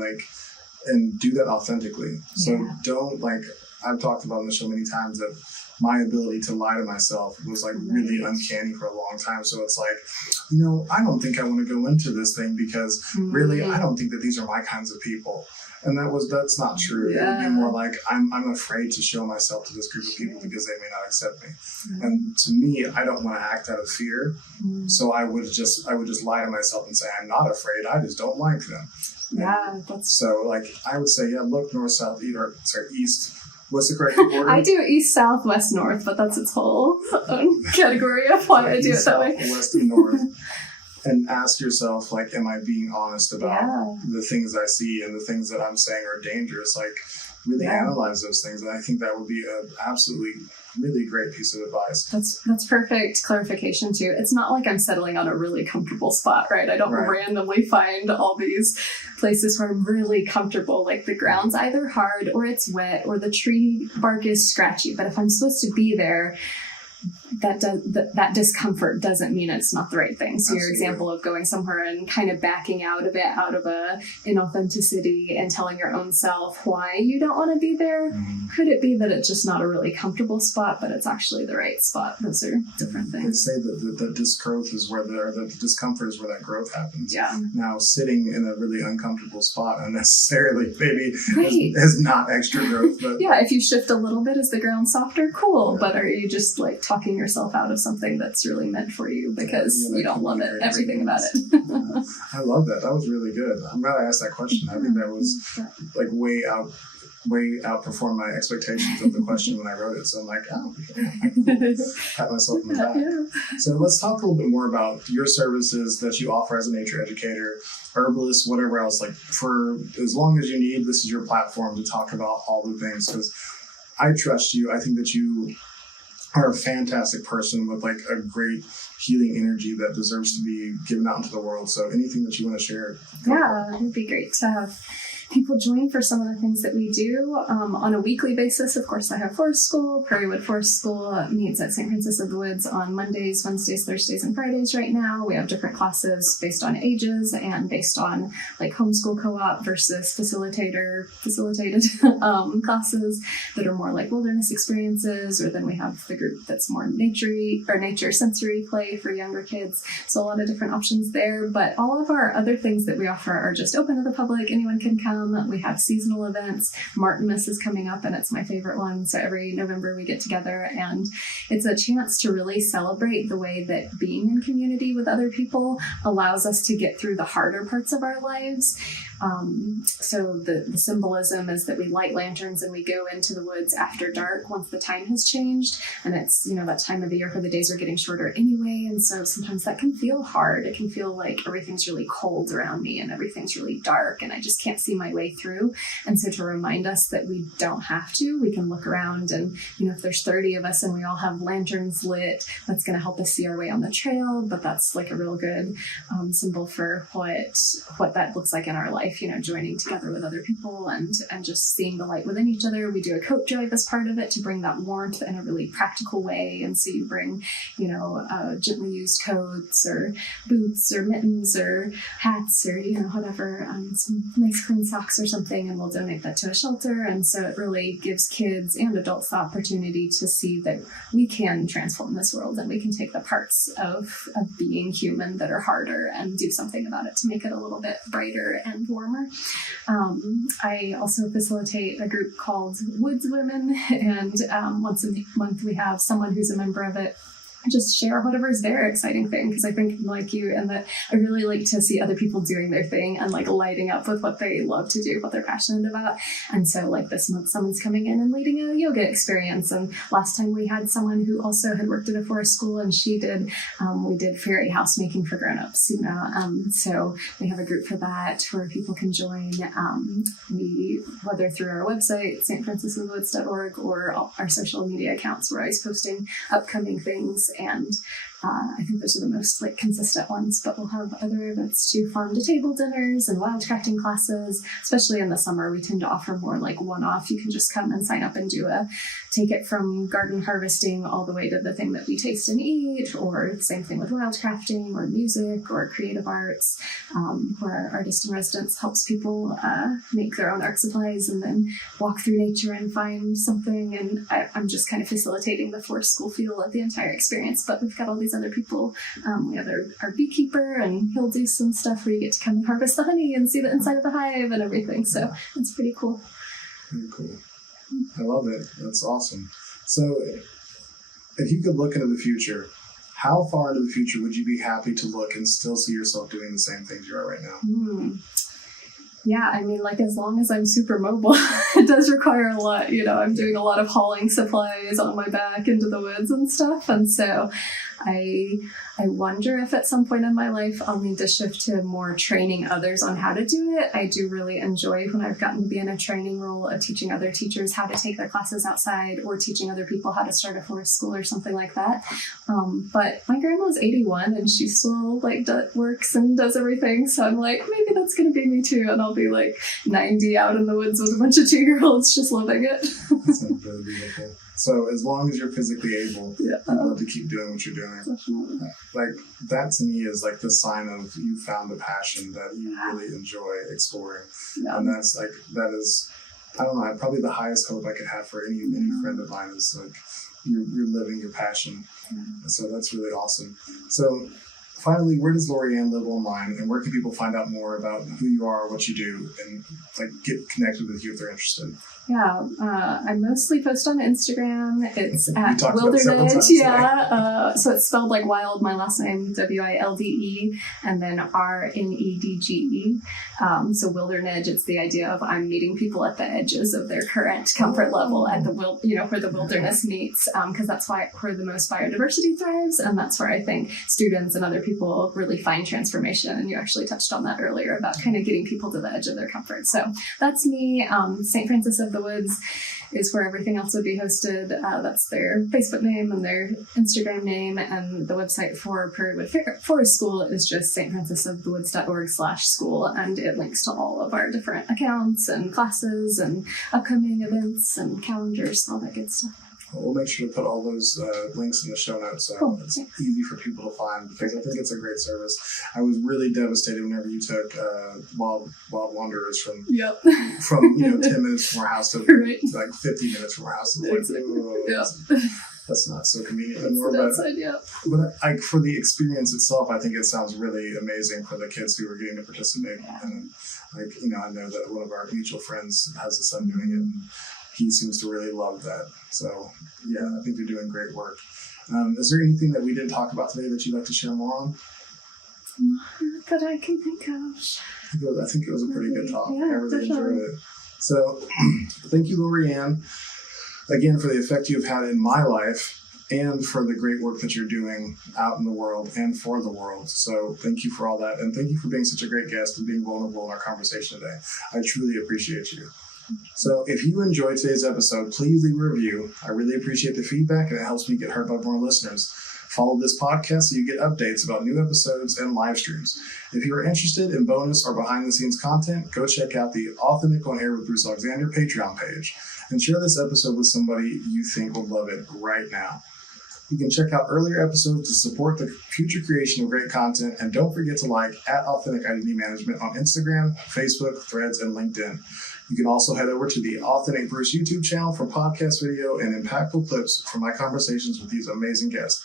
and do that authentically. So don't I've talked about on the show many times that my ability to lie to myself was really uncanny for a long time. So it's I don't think I want to go into this thing because really I don't think that these are my kinds of people. And that's not true. It would be more like I'm afraid to show myself to this group of people because they may not accept me. And to me, I don't want to act out of fear. So I would just lie to myself and say I'm not afraid. I just don't like them. Yeah. So like I would say, look north, south, east. What's the correct order? I do east, south, west, north, but that's its whole own category of why I do it that way. West and north. And ask yourself, like, am I being honest about the things I see and the things that I'm saying are dangerous? Like, really analyze those things. And I think that would be an absolutely really great piece of advice. That's perfect clarification too. It's not like I'm settling on a really comfortable spot, right? I don't randomly find all these places where I'm really comfortable. Like the ground's either hard or it's wet or the tree bark is scratchy. But if I'm supposed to be there, that discomfort doesn't mean it's not the right thing. So your example of going somewhere and kind of backing out of it, out of a inauthenticity and telling your own self why you don't want to be there. Could it be that it's just not a really comfortable spot, but it's actually the right spot? Those are different things. They say that the disgrowth is where the discomfort is where that growth happens. Yeah. Now, sitting in a really uncomfortable spot unnecessarily maybe is not extra growth. But if you shift a little bit, is the ground softer? Cool. But are you just like talking yourself out of something that's really meant for you because you don't love everything about it? I love that. That was really good. I'm glad I asked that question. I think that was like way outperformed my expectations of the question when I wrote it. So I'm like, I can pat myself on the back. Yeah. So let's talk a little bit more about your services that you offer as a nature educator, herbalist, whatever else. Like for as long as you need, this is your platform to talk about all the things, because I trust you. I think that you are a fantastic person with like a great healing energy that deserves to be given out into the world. So anything that you want to share? Yeah, it'd be great to have people join for some of the things that we do on a weekly basis. Of course, I have Forest School. Prairiewood Forest School meets at St. Francis of the Woods on Mondays, Wednesdays, Thursdays, and Fridays right now. We have different classes based on ages and based on like homeschool co-op versus facilitated classes that are more like wilderness experiences, or then we have the group that's more nature sensory play for younger kids. So a lot of different options there, but all of our other things that we offer are just open to the public. Anyone can come. We have seasonal events. Martinmas is coming up, and it's my favorite one. So every November we get together, and it's a chance to really celebrate the way that being in community with other people allows us to get through the harder parts of our lives. So the symbolism is that we light lanterns and we go into the woods after dark once the time has changed. And it's, that time of the year where the days are getting shorter anyway. And so sometimes that can feel hard. It can feel like everything's really cold around me and everything's really dark and I just can't see my way through. And so to remind us that we don't have to, we can look around and, if there's 30 of us and we all have lanterns lit, that's going to help us see our way on the trail. But that's like a real good symbol for what that looks like in our life, joining together with other people and just seeing the light within each other. We do a coat drive as part of it to bring that warmth in a really practical way. And so you bring, gently used coats or boots or mittens or hats or, whatever, some nice clean socks or something, and we'll donate that to a shelter. And so it really gives kids and adults the opportunity to see that we can transform this world and we can take the parts of being human that are harder and do something about it to make it a little bit brighter and warmer. I also facilitate a group called Woods Women, and once a month we have someone who's a member of it just share whatever's their exciting thing, because I think like you, and that I really like to see other people doing their thing and like lighting up with what they love to do, what they're passionate about. And so like this month someone's coming in and leading a yoga experience, and last time we had someone who also had worked at a forest school, and she did we did fairy house making for grown-ups, so we have a group for that where people can join. We, whether through our website stfrancisofthewoods.org or our social media accounts, we're always posting upcoming things. And I think those are the most like consistent ones, but we'll have other events too, farm to table dinners and wildcrafting classes. Especially in the summer, we tend to offer more like one-off. You can just come and sign up and take it from garden harvesting all the way to the thing that we taste and eat, or the same thing with wildcrafting or music or creative arts, where our artist in residence helps people make their own art supplies and then walk through nature and find something. And I'm just kind of facilitating the forest school feel of the entire experience, but we've got all these other people. We have our beekeeper, and he'll do some stuff where you get to come and harvest the honey and see the inside of the hive and everything. So it's pretty cool. Very cool. I love it. That's awesome. So if you could look into the future, how far into the future would you be happy to look and still see yourself doing the same things you are right now? Yeah, I mean, like, as long as I'm super mobile, it does require a lot. I'm doing a lot of hauling supplies on my back into the woods and stuff. And so I wonder if at some point in my life I'll need to shift to more training others on how to do it. I do really enjoy when I've gotten to be in a training role of teaching other teachers how to take their classes outside, or teaching other people how to start a forest school or something like that. But my grandma's 81 and she still works and does everything. So I'm like, maybe that's going to be me too. And I'll be 90 out in the woods with a bunch of 2-year-olds just loving it. That sounds really beautiful. So as long as you're physically able, you'd love to keep doing what you're doing. Definitely. That to me is the sign of you found a passion that you really enjoy exploring. Yeah. And that is, I don't know, probably the highest hope I could have for any friend of mine is you're living your passion. So that's really awesome. So finally, where does LoriAnn live online, and where can people find out more about who you are, what you do, and get connected with you if they're interested? Yeah, I mostly post on Instagram. It's at Wildernedge. So it's spelled like wild, my last name, WILDE, and then RNEDGE. So Wildernedge, it's the idea of I'm meeting people at the edges of their current comfort level at the where the wilderness meets, because that's where the most biodiversity thrives, and that's where I think students and other people really find transformation. And you actually touched on that earlier about kind of getting people to the edge of their comfort. So that's me. St. Francis of the Woods is where everything else would be hosted. That's their Facebook name and their Instagram name, and the website for Prairiewood Forest School is just stfrancisofthewoods.org/school, and it links to all of our different accounts and classes and upcoming events and calendars, all that good stuff. We'll make sure to put all those links in the show notes so it's easy for people to find, because I think it's a great service. I was really devastated whenever you took Wild Wanderers from 10 minutes from our house to 50 minutes from our house. That's not so convenient anymore. But for the experience itself, I think it sounds really amazing for the kids who are getting to participate. And I know that one of our mutual friends has a son doing it, and he seems to really love that. So, I think you're doing great work. Is there anything that we didn't talk about today that you'd like to share more on? Not that I can think of. I think it was a pretty good talk. Yeah, I really definitely. enjoyed it. So, thank you, LoriAnn, again, for the effect you've had in my life, and for the great work that you're doing out in the world and for the world. So thank you for all that. And thank you for being such a great guest and being vulnerable in our conversation today. I truly appreciate you. So if you enjoyed today's episode, please leave a review. I really appreciate the feedback, and it helps me get heard by more listeners. Follow this podcast so you get updates about new episodes and live streams. If you're interested in bonus or behind-the-scenes content, go check out the Authentic on Air with Bruce Alexander Patreon page and share this episode with somebody you think will love it right now. You can check out earlier episodes to support the future creation of great content, and don't forget to like @Authentic Identity Management on Instagram, Facebook, Threads, and LinkedIn. You can also head over to the Authentic Bruce YouTube channel for podcast video and impactful clips from my conversations with these amazing guests.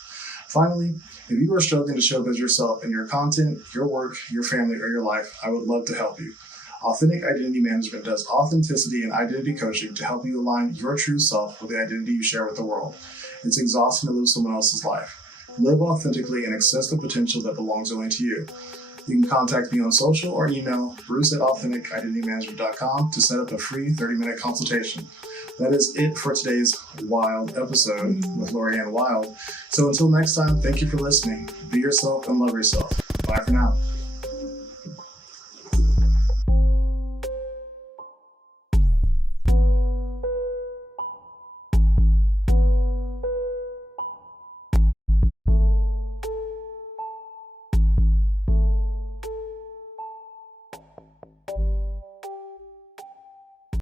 Finally, if you are struggling to showbiz yourself in your content, your work, your family, or your life, I would love to help you. Authentic Identity Management does authenticity and identity coaching to help you align your true self with the identity you share with the world. It's exhausting to live someone else's life. Live authentically and access the potential that belongs only to you. You can contact me on social or email bruce@AuthenticIdentityManagement.com to set up a free 30-minute consultation. That is it for today's Wild episode with LoriAnn Wilde. So until next time, thank you for listening. Be yourself and love yourself. Bye for now.